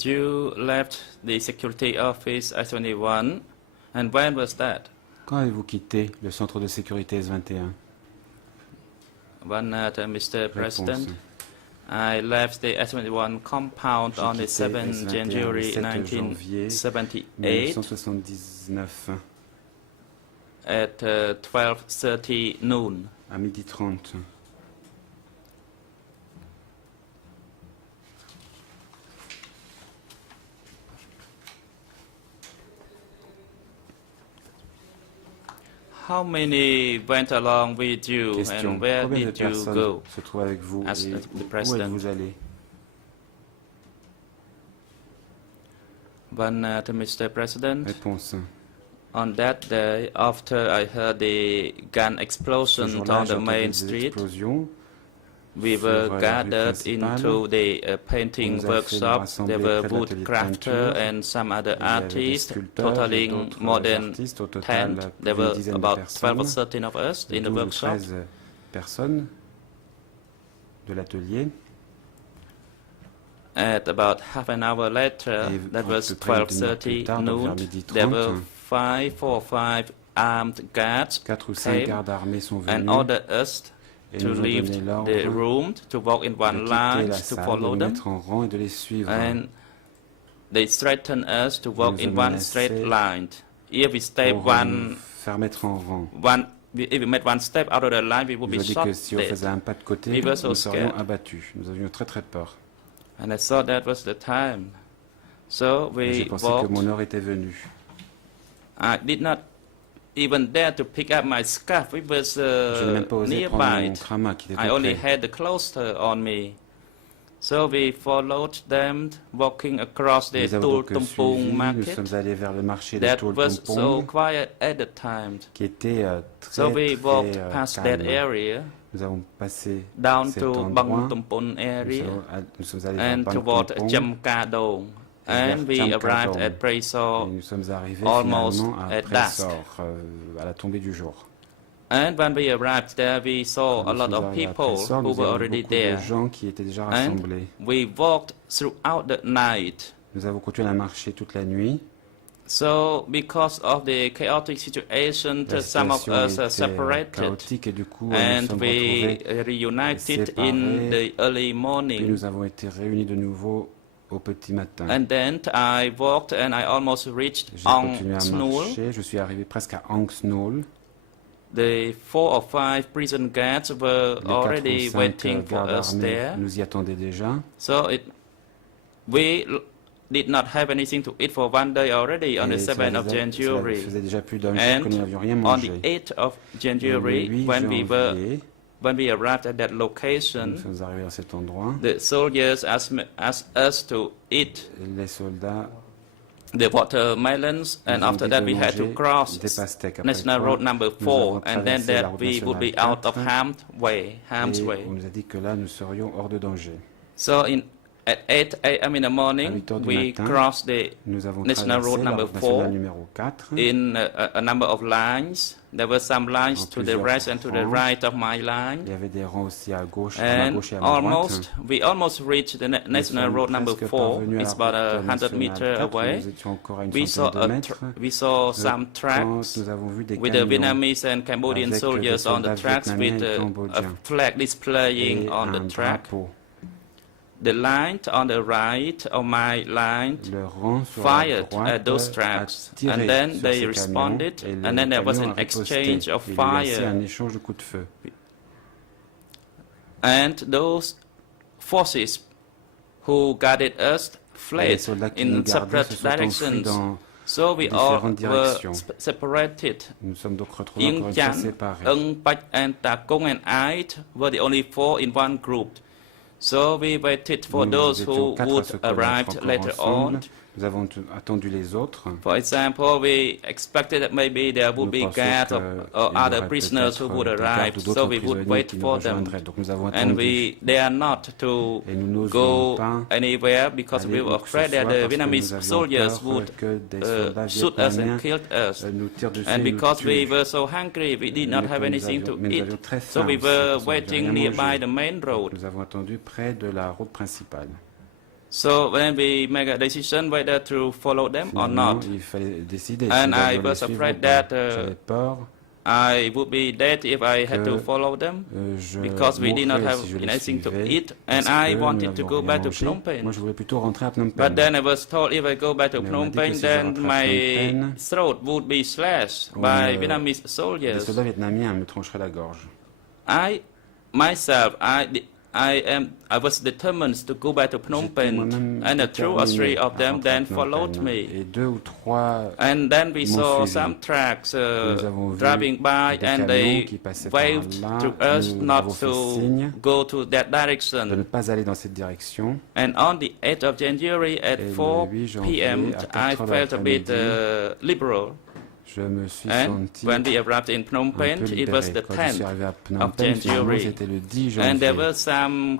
You left the security office S21, and when was that? Quand avez-vous quitté le centre de sécurité S21? One night, Mr. President. Réponse. I left the S21 compound J'ai on the quitté 7th S21 le January 7 janvier 1978 1979 at 12:30 noon. à 12h30. How many went along with you, Question. and where Combien de did you personnes go? se trouvent avec vous As et the où president. êtes-vous allé? One night, Mr. President. Réponse. On that day, after I heard the gun Ce explosion jour-là, on j'ai the entendu main des street, explosions. we sur were la rue gathered principale. into the On painting nous a fait nous workshop. rassembler There were près de wood l'atelier de crafter peinture. and some other Il y avait des artists, sculpteurs et totaling d'autres more than artistes. Au 10. total, There plus d'une were dizaine de about 12 or personnes, 13 of us in the 12 ou workshop. 13 personnes de l'atelier. At about half an hour later, Et that à was peu près une demi-heure plus 12:30 tard, donc vers noon, 12h30, there were 4 or 5 armed guards 4 ou 5 came gardes armés sont and venus ordered us et to nous ont leave donné the l'ordre room, to walk in de one quitter line, la to salle, de follow nous them, mettre en rang et de les suivre. and they threatened us to walk nous in ont one straight menacés line. If we stay pour nous faire mettre en rang. if we made one step out of the line, we would Il be nous a dit shot que si on dead. faisait un pas de côté, We were so nous serions scared. abattus. Nous avions très très peur. And I thought that was the time. So Et j'ai we pensé que walked. mon heure était venue. I did not even dare to pick up my scarf. It was Je n'ai même pas osé prendre nearby. mon crama qui était I tout only près. had the cloister on me. So we followed them, walking across the Nous avons Tul donc Tumpung suivi, nous market. sommes allés vers le marché de That Tul was so Tumpung, quiet at the time. qui était So we très, walked très past that calme. area, Nous avons passé down cet to endroit. Bang Tumpun area, Nous sommes allés and vers toward Bang Tumpung, Cham Ka Dong. vers And we Cham Ka arrived Dong. at Presor. Et nous sommes arrivés almost finalement à at dusk. Pressor, à la tombée du jour. And when we arrived there, we saw Quand a nous lot sommes of arrivés à people Pressor, who nous were avons already beaucoup there. de gens qui étaient déjà And rassemblés. we walked throughout the night. Nous avons continué à marcher toute la nuit. So, because of the chaotic situation, La some of situation us était separated, chaotique et du coup nous and sommes we retrouvés reunited séparés. in the early Puis morning. nous avons été réunis de nouveau au petit matin. And then I walked and I almost reached J'ai continué Ong à Snul. marcher. Je suis arrivé presque à Aung Snul. The 4 or 5 prison guards were Les 4 already ou 5 waiting for gardes us armés there. nous y attendaient déjà. So did not have anything to eat for one day already on the Et 7th of cela January. faisait déjà plus d'un jour And que nous n'avions rien On mangé. the 8th of Et le January, 8 when we janvier, arrived at that nous location, sommes arrivés à cet endroit. the soldiers asked us to eat Les soldats the watermelons, and nous ont after dit that de we had to manger cross des pastèques. Après National quoi, Road number nous 4, avons and then traversé la that route we would be nationale out of 4, harm's et way. on nous a dit que là, nous serions hors de danger. So at 8 a.m. in the À morning, 8 heures du we matin, crossed the nous avons National traversé Road la number route nationale 4 numéro 4 in a number of lines. There were some lines En to the plusieurs right and to the rangs. right of my Il line. y avait des rangs aussi à gauche, à ma And gauche et à ma droite. we almost reached the National Nous Road sommes number presque 4. parvenus à It's la about route 100 nationale meters 4. away. Nous étions encore à une We saw, centaine de mètres. some Quand tracks nous avons vu des with the camions Vietnamese and Cambodian avec soldiers des on the soldats tracks with vietnamiens et a cambodiens flag displaying et on un the track. drapeau. The line on the right of my line Le rang sur la fired droite at those a tracks, tiré and then sur they ces responded, camions, et and le then there was camion an a riposté. exchange of Il y a eu aussi fire. un échange de coups de feu. And those forces who guarded us Et les fled soldats qui in nous gardaient se separate sont enfuis directions. dans... So we all différentes were directions. separated. Nous sommes donc retrouvés encore Ying une fois Chan, séparés. Ung Bach, and Ta Kung and I were the only 4 in one group. So we waited for Nous those étions who 4 à would se connaître arrive encore later ensemble. on. Nous avons attendu les autres. For example, we expected that maybe there would Nous be pensions guards qu'il or y other aurait prisoners who peut-être would des gardes arrive. ou So d'autres we would prisonniers wait qui nous for them. rejoindraient. Donc nous avons And attendu. we dare not to Et nous n'osions go pas anywhere because we aller were où que ce afraid that soit the parce que Vietnamese nous avions soldiers peur would que des soldats shoot us vietnamiens and kill us. nous tirent dessus And et nous because we tuent. were so hungry, we did not Mais have nous anything to avions- mais nous eat. avions très So faim we aussi, were parce qu'on n'avait waiting rien nearby mangé. the main road. Nous avons attendu près de la route principale. So when we make a decision whether to follow them or Finalement, not, il fallait décider si And nous I allions les was suivre afraid ou pas. that, J'avais peur I would be dead if I had to que follow them je because we did not mourrais have si je les anything to suivais, eat, and parce I que nous wanted to n'avions go rien back to mangé. Phnom Penh. Moi, je voulais plutôt rentrer à Phnom Penh. But then I was told if I go back to Mais on m'a Phnom dit que Penh, si je then rentrais à Phnom my Penh, throat would be slashed on by me- Vietnamese les soldiers. soldats vietnamiens me trancheraient la gorge. I myself, I was determined to go back to Phnom J'étais Penh, moi-même and 2 or 3 déterminé of à them rentrer à then Phnom followed Penh. me. Et 2 ou 3 And then we m'ont saw suivi. some tracks Nous avons vu driving by, des and camions they qui passaient par waved là. to us Nous not avons fait to signe go to that de ne direction. pas aller dans cette direction. And on the 8th of January at Et le 4 8 janvier, p.m., à I 4 heures felt a bit d'après-midi, liberal. Je me suis And senti when we arrived in Phnom un peu Penh, it libéré. was the Quand je suis 10th. arrivé à Phnom of Penh, finalement, January. c'était le 10 And there janvier. were some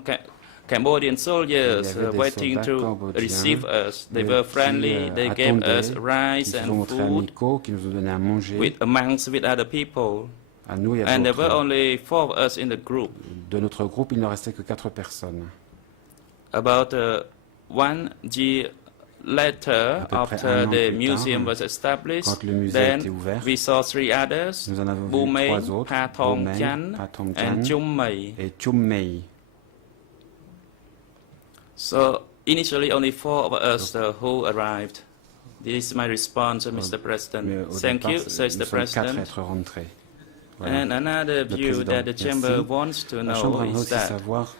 Cambodian soldiers Il y avait des waiting soldats to cambodiens receive us. They qui, were friendly. They gave us attendaient, qui rice se sont and montrés food amicaux, qui nous ont donné à manger, amongst with other people. à nous et à And there were d'autres. only 4 of us in the group. De notre groupe, il ne restait que 4 personnes. About 1 year later, À peu près after un an the plus museum tard, was established, Quand le musée a été then ouvert, we saw 3 others, nous en avons Bu vu Meng, 3 autres, Pa Bu Thong Meng, Chan, Pa Thong and Chan Chum Mei. et Chum Mei. So initially only 4 of us who arrived. This is my response, Mr. Mais President. au Thank départ, you, says the nous sommes 4 à President. être rentrés. Voilà. And another Le view that the président, chamber merci. wants to La Chambre know aimerait is aussi that savoir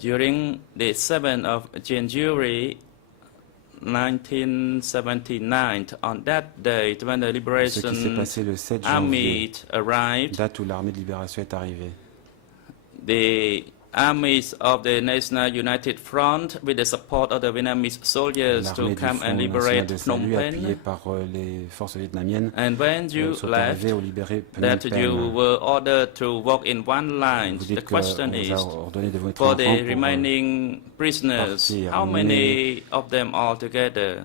during the 7th of January 1979, on that date when the ce qui s'est Liberation passé le 7 janvier, Army arrived, date où l'armée de libération est arrivée. the armies of the National United Front, with the support of the Vietnamese soldiers, to L'armée du come Front and national liberate de Phnom salut, appuyée Penh. par les forces vietnamiennes, And when you sont left, arrivés au libéré Phnom that you Penh. were ordered to walk in one line. Vous The dites qu'on question vous is, a ordonné de vous mettre for en the rang pour remaining prisoners, partir, how mais many of them altogether?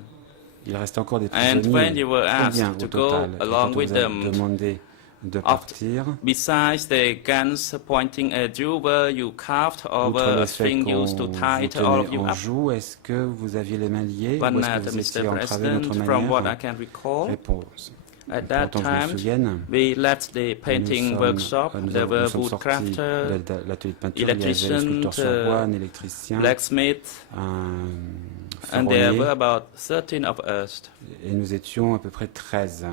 il reste encore des And when prisonniers. you were Combien asked au to go total? Et along quand on with vous a them, demandé de partir, besides the guns pointing at you, were you cuffed or outre were le a fait string qu'on used to vous tie all of tenait you en up? joue, est-ce que vous aviez les mains liées One ou est-ce night, que vous étiez Mr. entravé d'une autre President, from what I manière? can recall, Réponse. at Pour that autant que je me time, souvienne, we left the painting workshop. There were nous sommes sortis woodcrafters, de l'atelier de peinture. Il y avait un sculpteur sur bois, un électricien, blacksmith, un and there were ferronnier, about 13 of us. et nous étions à peu près 13.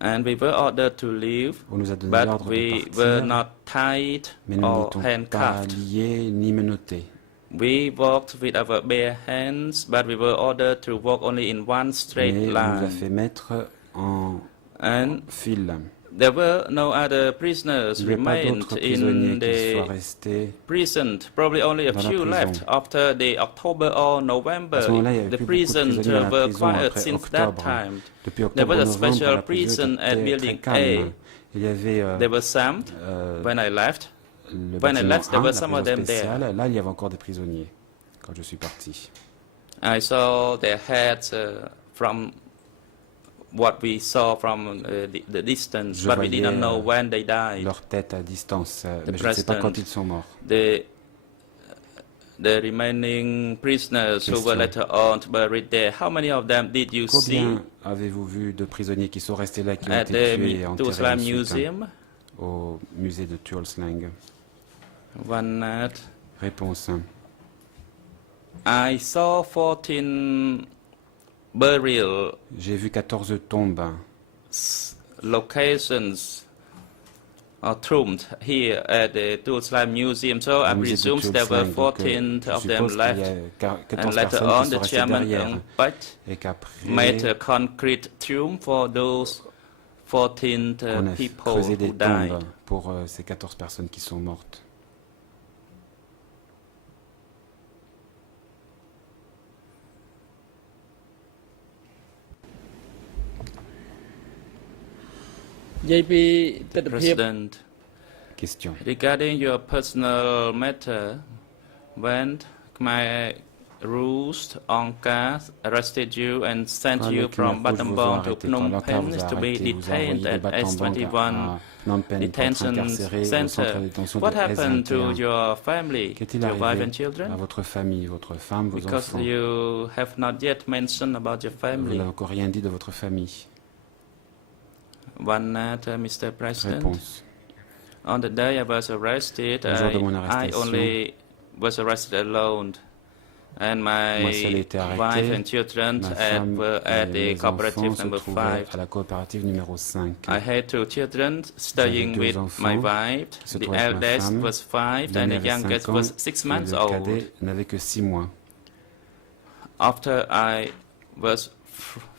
And we were ordered to leave, On nous a donné but l'ordre de we were partir, not tied mais nous or n'étions pas handcuffed. liés ni menottés. We walked with our bare hands, but we were ordered to walk only in one straight Mais on nous a line. fait mettre en And file. there were no other prisoners Il n'y a pas remained d'autres prisonniers in qui soient the restés. prison. Probably only a dans la few prison. left after the October or À November. ce moment-là, il y avait The plus beaucoup de prisons prisonniers dans la were prison quiet après since that octobre. time. Depuis There octobre, was a novembre, special la prison prison at était building très calme. A. Il y avait There were some when I left. le when I bâtiment left, there 1, were la some of prison them there. spéciale. Là, il y avait encore des prisonniers quand je suis parti. I saw their heads from what we saw from the distance, Je but we did not voyais, know when they died. Leur tête à distance, The mais je ne sais pas president. quand ils sont morts. The remaining prisoners who were Question. later on buried there, how many of them did you see Combien avez-vous vu de prisonniers qui sont restés là, qui ont at été the tués et enterrés Tuoslam ensuite, Museum? au musée de Tuol Sleng? One night, Réponse. I saw 14 burial J'ai vu 14 tombes locations or tombs here at the Tuoslam Museum, so I au musée de presume Tuol there were Sleng. 14 Je of them suppose qu'il y left. a And 14 later personnes on, qui the sont restées chairman derrière but et qu'après made a concrete tomb for those 14 on a people creusé des who died. tombes pour ces 14 personnes qui sont mortes. JP ទស្សនភាព President, Question. regarding your personal matter, when Khmer Rouge Angkar arrested you and sent Quand you le from Khmer Rouge vous a Battambang to arrêté, Phnom quand l'Angkar Penh vous a to be arrêté, vous a detained envoyé de at Battambang S21 à Phnom Penh pour être detention incarcéré au center, centre de détention what de happened to S21. your family, Qu'est-il your wife and arrivé children? à votre famille, votre femme, vos Because enfants? you have not yet mentioned about your Vous family. n'avez encore rien dit de votre famille. One night, Mr. President, Réponse. on the day I was arrested, Le jour de mon I arrestation, only was arrested alone. And moi seul ai my été wife arrêté. and children Ma femme were at et the mes cooperative enfants se number trouvaient 5. à la coopérative numéro 5. I had 2 children staying deux with enfants my wife. qui se The trouvaient avec ma eldest femme. was 5 and L'aîné the avait youngest 5 ans was 6 et months le old. cadet n'avait que 6 mois. After I was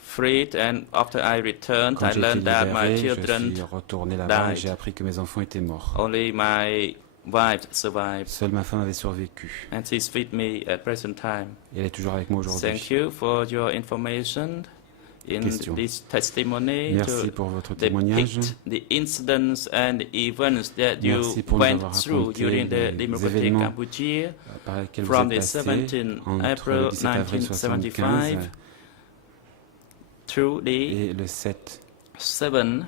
freed and after I returned, Quand I j'ai été learned that my libéré, je children suis retourné là-bas et died. j'ai appris que mes enfants étaient morts. only my wife survived. Seule ma femme avait survécu. And she's with me at present time. Et elle est toujours avec moi Thank aujourd'hui. you for your information in Question. this testimony Merci to pour votre témoignage. depict the incidents and the events that you Merci pour nous went avoir through raconté during the les Democratic événements Cambodia par lesquels vous from the êtes passé 17th entre April le 17 avril 1975 1975 through the et le 7 7th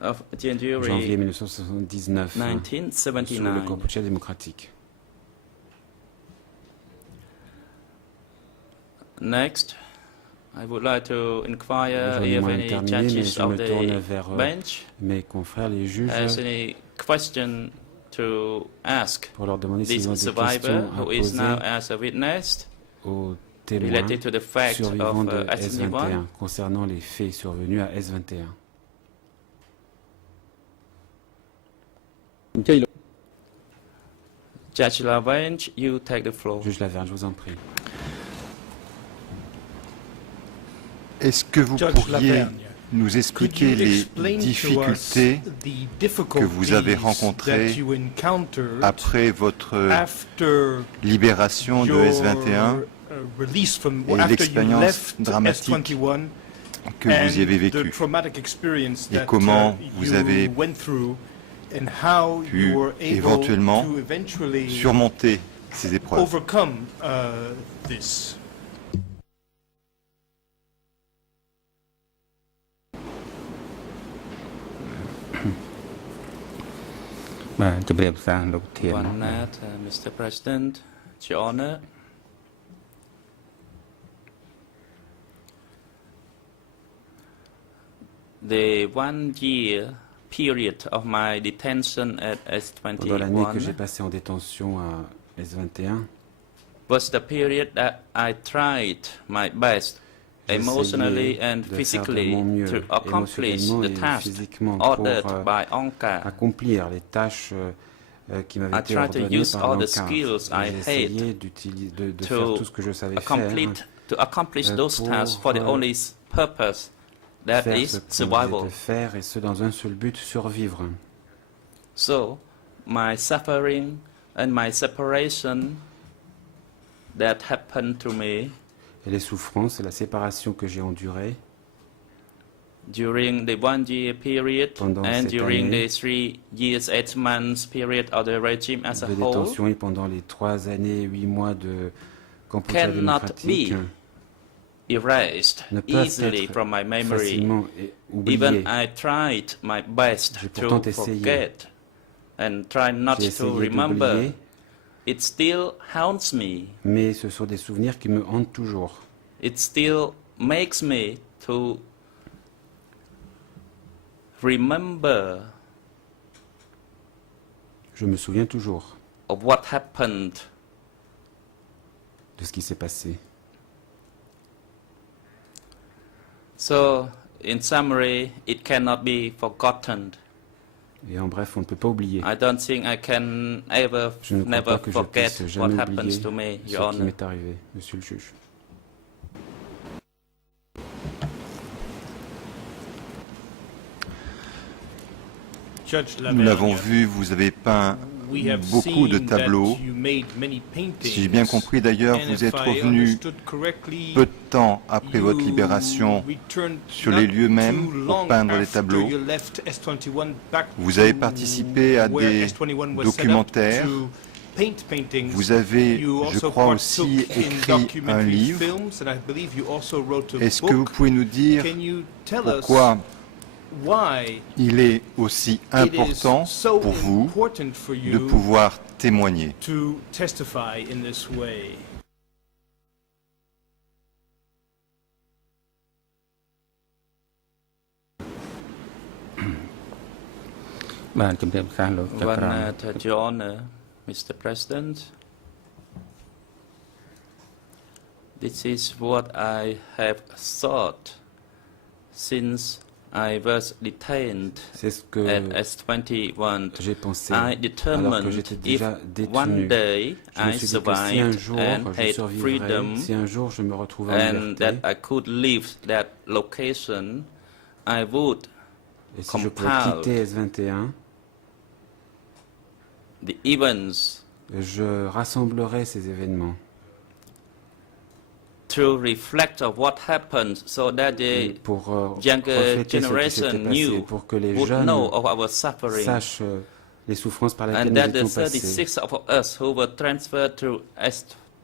of janvier January 1979 sous le 1979. Cambodge démocratique. Next, I would like to inquire J'en ai if moins any terminé, mais judges je of me tourne the vers bench mes confrères, les juges, has any question to ask pour leur demander this s'ils ont des survivor questions à who is poser now as a witness aux témoins related to the fact survivants of de S21. S21 concernant les faits survenus à S21. Judge Lavange, you take the floor. Juge Lavergne, je vous en prie. Est-ce que vous pourriez nous expliquer les difficultés que vous avez rencontrées après votre libération de S21 et l'expérience dramatique que vous y avez vécue et comment vous avez pu éventuellement surmonter ces épreuves? One minute, Mr. President, Your Honor. The 1 year period of my detention at Pendant l'année que j'ai S21 passée en détention à S21, was the period that I tried my best emotionally and physically to accomplish the task ordered by ONCA. accomplir les tâches qui m'avaient I été tried to ordonnées use par all the l'ONCAR. skills I J'ai essayé had de faire tout ce que je savais faire, to accomplish those tasks for the only purpose that faire is ce qu'on me disait survival. de faire, et ce dans un seul but, survivre. So, my suffering and my separation that happened to me Et les souffrances et la séparation que j'ai endurée during the 1 year period Pendant and cette during année the 3 years, 8 months period of the regime as a de whole détention et pendant les 3 années, 8 mois de Cambodia cannot démocratique be erased ne peuvent easily être from my memory. facilement oubliés. Even I tried my best J'ai to pourtant essayé. forget and try not J'ai to essayé remember. d'oublier, It still haunts me. mais ce sont des souvenirs qui me hantent toujours. It still makes me to remember Je me souviens toujours of what happened. de ce qui s'est passé. So, in summary, it cannot be forgotten. Et en bref, on ne peut pas oublier. I don't think I can ever, Je ne crois never pas que je forget puisse what jamais happens oublier to me, ce Your qui Honor. m'est arrivé, Monsieur le juge. Nous l'avons vu, vous avez peint beaucoup de tableaux. Si j'ai bien compris d'ailleurs, vous êtes revenu peu de temps après votre libération sur les lieux mêmes pour peindre les tableaux. Vous avez participé à des documentaires. Vous avez, je crois, aussi écrit un livre. Est-ce que vous pouvez nous dire pourquoi il est aussi important pour vous de pouvoir témoigner? Your Honor, Mr. President, this is what I have thought since I was detained C'est ce que at S21. j'ai pensé I alors que determined j'étais if déjà one détenu. day Je me I suis dit que si un survived jour and je had survivrais, freedom si un jour je me retrouvais en and that liberté, I could leave that location, I would et si je pouvais compile quitter S21, the events je rassemblerais ces événements to reflect of what happened so that the pour younger refléter ce qui s'était generation passé, knew, pour que les would jeunes know of our suffering, sachent les souffrances par lesquelles and nous that the étions passés, 36 of us who were transferred to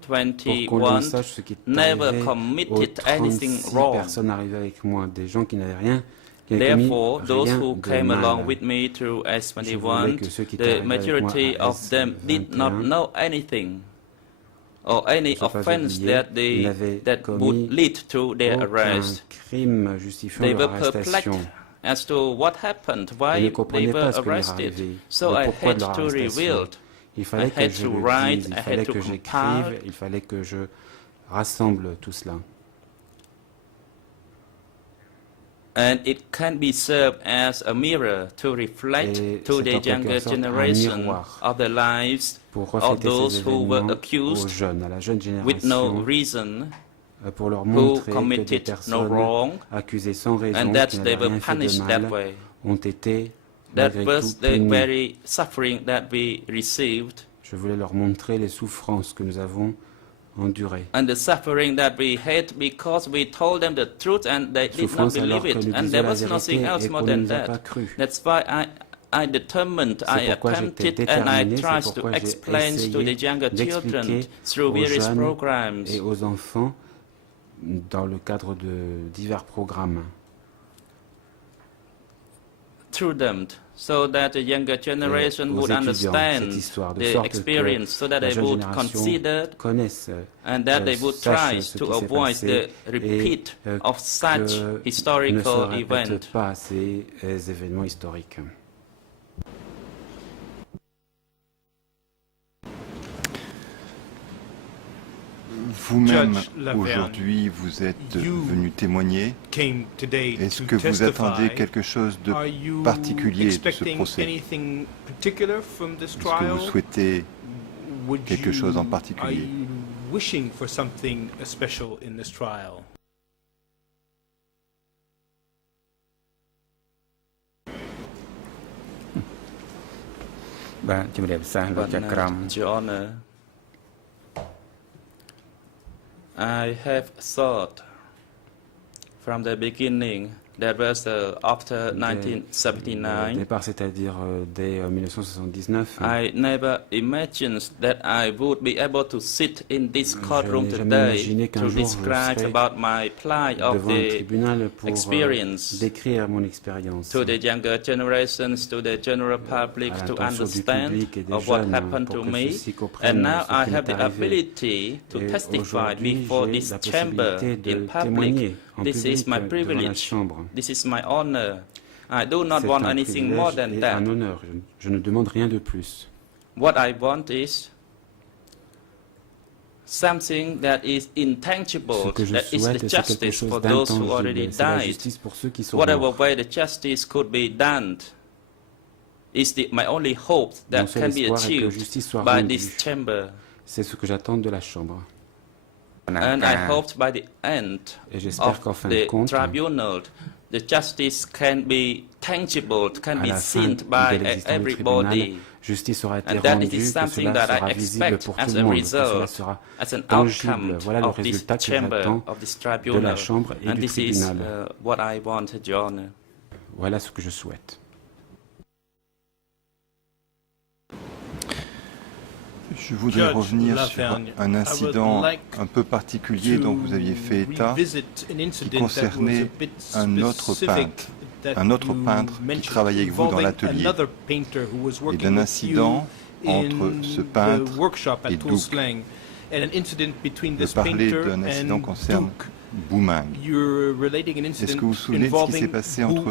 pour qu'on S21 sache ce qui est never arrivé aux committed anything 36 wrong. personnes arrivées avec moi, des gens qui n'avaient rien, qui n'avaient commis Therefore, those rien who de came mal. along with me to Je voulais que S21, ceux qui étaient the arrivés avec moi majority à of them did not S21 know anything or any ne soient pas offense oubliés, that n'avaient that would commis lead to their aucun arrest. crime justifiant They leur were perplexed arrestation. as to what happened, Ils why ne they comprenaient were pas ce qui leur arrested. arrivait, So le I pourquoi had de leur to arrestation. reveal. Il fallait I que had je to le write, dise, I il had fallait to que j'écrive, compile. il fallait que je rassemble tout cela. And it can be served as a mirror to reflect to the younger generation of the lives of those who were accused with no reason, pour leur who montrer que des committed no personnes wrong, accusées sans raison, and that qui they n'avaient were rien fait de punished that mal, way. ont été That malgré was tout the punis. very suffering that we received, Je voulais leur montrer les souffrances que nous avons endurées. and the suffering that we had because we told them the truth and they did not Souffrance alors believe que it, nous and disions there la was nothing vérité else et more qu'on ne than nous a pas that. cru. That's why I determined, I C'est pourquoi j'étais attempted, and I déterminé, tried c'est to pourquoi j'ai explain to the essayé younger children d'expliquer through aux various jeunes programs. et aux enfants dans le cadre de divers programmes. Through them, so that the younger generation aux would étudiants understand cette histoire, de the sorte experience, so that la they jeune would génération consider connaisse, and that they would try sache ce to qui s'est avoid passé the repeat et of such que ne se historical répète events. pas ces événements historiques. Vous-même, aujourd'hui, vous êtes venu témoigner. Est-ce que vous attendez quelque chose de particulier de ce procès? Est-ce que vous souhaitez quelque chose en particulier? Your Honor, I have thought from the beginning, that was after Au 1979, départ, c'est-à-dire dès 1979, I never imagined that I would be able to sit in this courtroom je n'ai jamais today imaginé qu'un to jour je describe serais about my plight of devant un the tribunal pour experience décrire mon expérience to the younger generations, to the general public, à to l'attention du understand public et des of what jeunes happened pour to que me. ceux-ci And comprennent now ce I qui have m'est the arrivé. ability to Et testify aujourd'hui, before j'ai this la chamber possibilité in de public. témoigner en This is public my devant la privilege. chambre. This is my honor. I do not C'est want un anything more privilège than et that. un honneur. Je ne demande rien de plus. What I want is something that is Ce intangible, que je that is the souhaite, c'est quelque justice chose for those who already d'intangible. C'est la died. justice pour ceux qui sont Whatever morts. way the justice could be done is my only hope Mon that seul can be espoir est que achieved justice soit by rendue. this chamber. C'est ce que j'attends de la chambre. And I hoped by the end Et j'espère qu'en of fin de the compte, tribunal, the justice can be tangible, can à be la fin seen by de l'existence du tribunal, everybody. justice aura été And that rendue, is que something cela that I sera visible expect pour as tout a le monde, que cela result, sera as an tangible. outcome Voilà le of this résultat que chamber, j'attends of this de la tribunal. chambre et And du this is tribunal. what I wanted, Your Honor. Voilà ce que je souhaite. Je voudrais revenir sur un incident un peu particulier dont vous aviez fait état, qui concernait un autre peintre qui travaillait avec vous dans l'atelier, et d'un incident entre ce peintre et Duke. De parler d'un incident concerne Boumeng. Est-ce que vous vous souvenez de ce qui s'est passé entre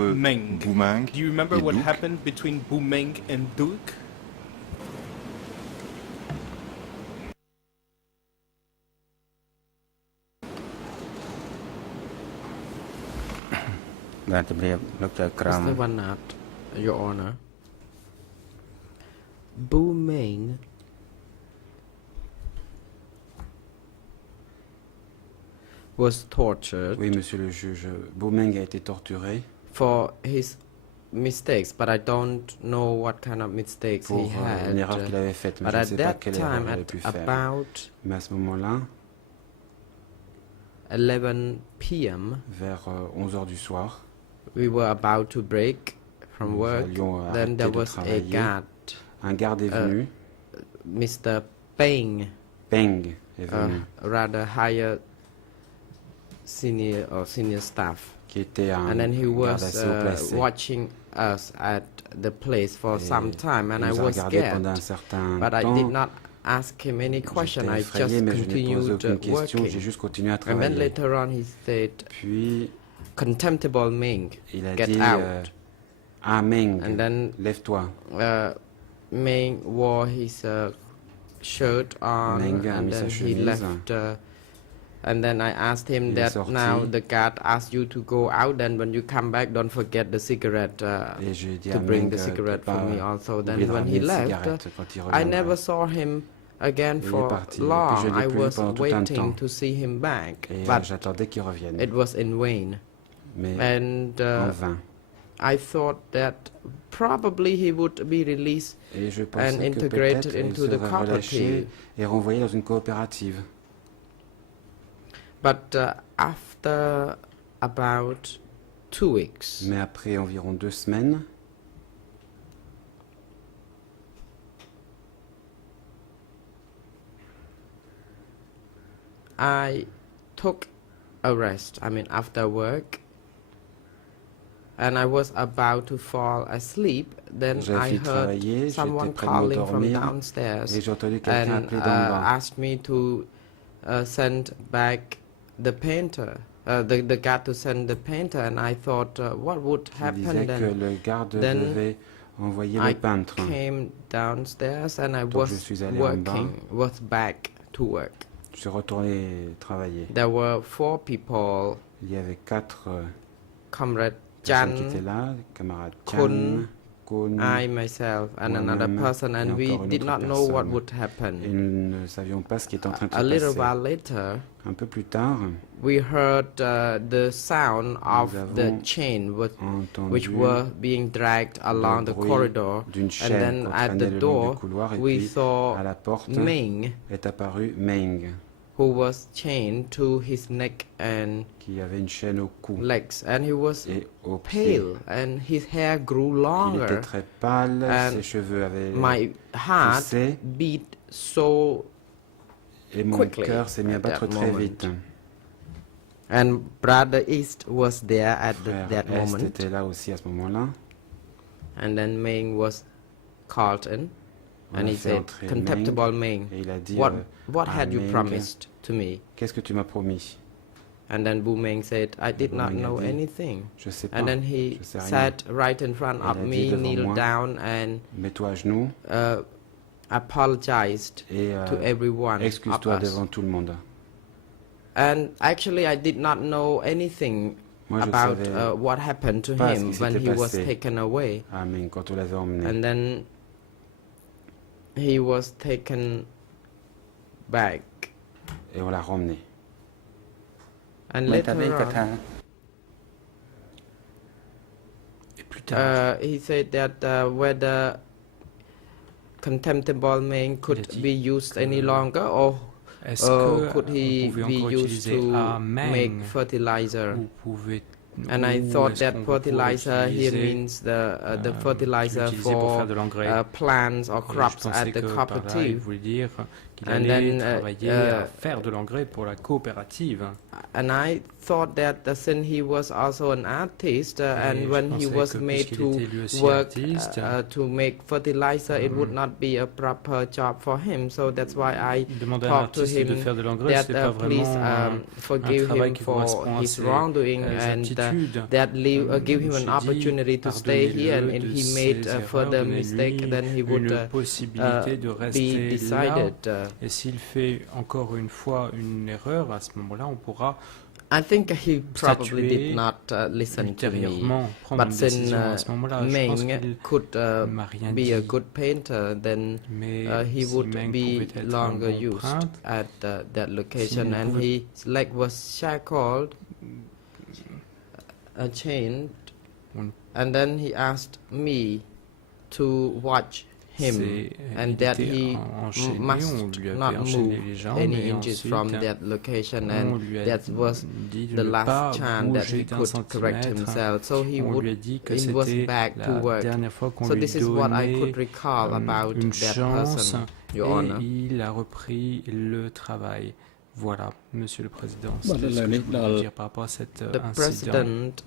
Boumeng et Duke? Mr. Vanat, Your Honor, Boumeng was tortured Oui, monsieur le juge, Boumeng a été torturé for his mistakes, but I don't know what kind of mistakes pour he had. une erreur qu'il avait faite, mais But je ne at sais pas that quelle erreur time, il avait at pu faire. about Mais à ce moment-là, 11 p.m., vers 11 heures du soir, we were about to break from nous work. allions Then arrêter there de was a travailler. guard, Un garde est venu, Mr. Peng, Peng est venu, rather higher senior staff. qui était un And then he garde was assez haut placé. watching us at the place for Et some time, and il I nous a was regardé pendant un scared. certain But I temps. did not ask him any question. J'étais I effrayé, just mais je n'ai posé continued aucune question. J'ai working. juste continué à And then travailler. later on, he said, Puis "Contemptible Ming, il a get dit out." Ah Meng, And then lève-toi. Ming wore his shirt on, Meng a and mis sa then he chemise. left And then I asked him Il est that sorti. now the guard asked you to go out, and when you come back, don't forget the cigarette Et je lui ai dit to à bring Meng the de cigarette for pas me also. oublier Then de when he ramener une left, cigarette quand il I reviendra. never saw him again Il est for parti. Et puis je long. l'ai I plus vu was pendant tout un temps. waiting to see him back, Et but j'attendais qu'il revienne. it was in vain. Mais And en vain. I thought that probably he would be released Et je and pensais que integrated peut-être il into the serait relâché cooperative. et renvoyé dans une coopérative. But after about 2 weeks, Mais après environ 2 semaines, I took a rest, after work, and I was about to fall asleep. Then j'avais I fini de heard travailler, j'étais someone prêt de calling from m'endormir downstairs et j'ai entendu quelqu'un and appeler d'en bas. asked me to send back the painter, the guard to send the painter, and I thought, what would Il happen disait que then? le garde Then devait envoyer I le peintre. came downstairs and I Donc je was suis allé en bas. was back to work. Je suis retourné travailler. There were 4 people, Il y avait 4 Comrade personnes qui étaient Chan, là, camarades Chan, Kun, Kun, I myself, and another moi-même, person, et and we encore une did autre not know what personne. would et happen. nous ne savions pas ce qui était en train de A se little passer. while later, Un peu plus tard, we heard the sound of Nous the avons chain entendu which were being dragged along the bruit corridor, d'une and chaîne then qu'on at traînait the le long door du couloir et we puis saw à la porte Ming, est apparu Meng, who was chained to his neck and qui avait une chaîne au cou legs, and he was et au pied. pale, and his hair grew Il était longer. très pâle, And ses cheveux avaient My heart poussé beat so, et mon quickly cœur s'est mis à at battre that très moment. vite. and Brother East was there at Frère that Est moment, était là aussi à ce moment-là. and then Ming was called in, On and a he fait said, entrer "Contemptible Meng Ming, et il a dit what à had you Meng, promised to me?" qu'est-ce que tu m'as promis? And then Bu Ming said, "I did Bu not Meng a know dit, anything." Je sais pas, And then he je sais rien. sat right in front Et of il a me, dit devant kneeled moi, down, and Mets-toi à genoux apologized et to everyone of excuse-toi us. devant tout le monde. And actually, I did not know anything Moi, je about savais what happened to pas ce him qui when s'était he was passé. taken away. à Meng quand on l'avait emmené. And then he was taken back. Et on l'a ramené. And later on, Et plus tard, he said that whether contemptible Ming could dit be used any que- longer, or est-ce que could he on pouvait be encore used utiliser to à make Meng fertilizer? ou pouvait And I ou thought est-ce that qu'on va pouvoir fertilizer here utiliser, means the qui fertilizer utilisait pour for faire de l'engrais. plants or Et je crops pensais at the que par là, il cooperative. voulait dire qu'il And allait then, travailler à faire de l'engrais pour la coopérative. And I thought that since he was also an artist, Et and je when he pensais was que made puisqu'il to était lui aussi work artiste, to make fertilizer, it would not be a proper job for him. So that's why I demander à un talked to artiste de him faire de l'engrais, that c'était pas please vraiment forgive travail him qui for correspond à his ses wrongdoing, and aptitudes. that give him J'ai an dit, opportunity to stay here, and pardonnez-le if de he made ses a erreurs, further mistake, donnez-lui then he would une possibilité de be rester là. decided. Et s'il fait encore une fois une erreur, à ce moment-là, on pourra I think he probably statuer did not listen to me. ultérieurement, prendre But une since décision à ce moment-là. Je pense Meng qu'il could m'a rien be dit. a good painter, then Mais he si would Meng be pouvait être un longer bon used peintre, at that location, S'il and pouvait- his leg was shackled, chained, on- and then he asked me to watch him, and il that était he enchaîné, must on lui avait not enchaîné move les jambes any et inches ensuite from that location, on and lui a that was dit de the ne pas last chance that bouger he d'un could correct centimètre. himself. So he On lui a would dit que he was c'était back to la work. dernière fois qu'on So lui this is what I donnait could recall about une that chance person, Your et Honor. il a repris le travail. Voilà, Monsieur le Président, c'est Voilà, ce que je voulais la- vous dire par rapport à cet The incident. President.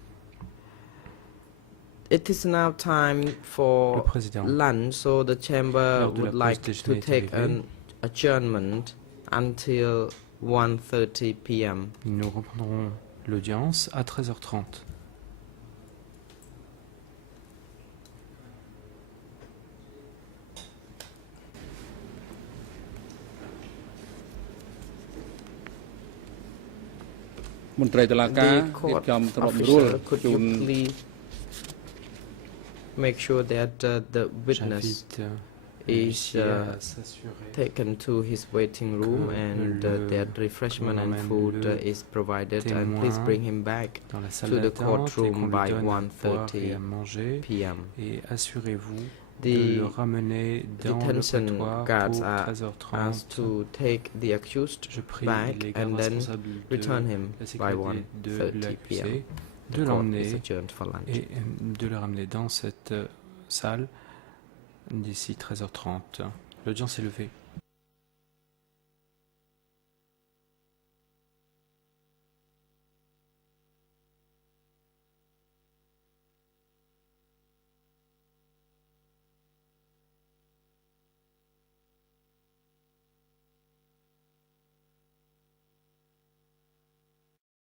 It is now time Le for Président, lunch, so the chamber l'heure de la would pause like to déjeuner est take arrivée. an adjournment until 1:30 p.m. Nous reprendrons l'audience à 13h30. មន្ត្រីតុលាការ The រៀប court ចំទ្របរួល official, could ជូ you ន please make sure that the witness J'invite is l'huissier à s'assurer taken to his waiting room and that refreshment and food is provided, and please bring him back dans la salle to the d'attente et courtroom qu'on lui by donne à boire et à 1:30 manger. p.m. Et assurez-vous de The le ramener dans le detention prétoire guards pour are 13h30. asked to take the accused Je prie back les and gardes then responsables return him la by sécurité de 1:30 p.m. l'accusé, The de court is l'emmener adjourned for lunch. et de le ramener dans cette salle d'ici 13h30. L'audience est levée.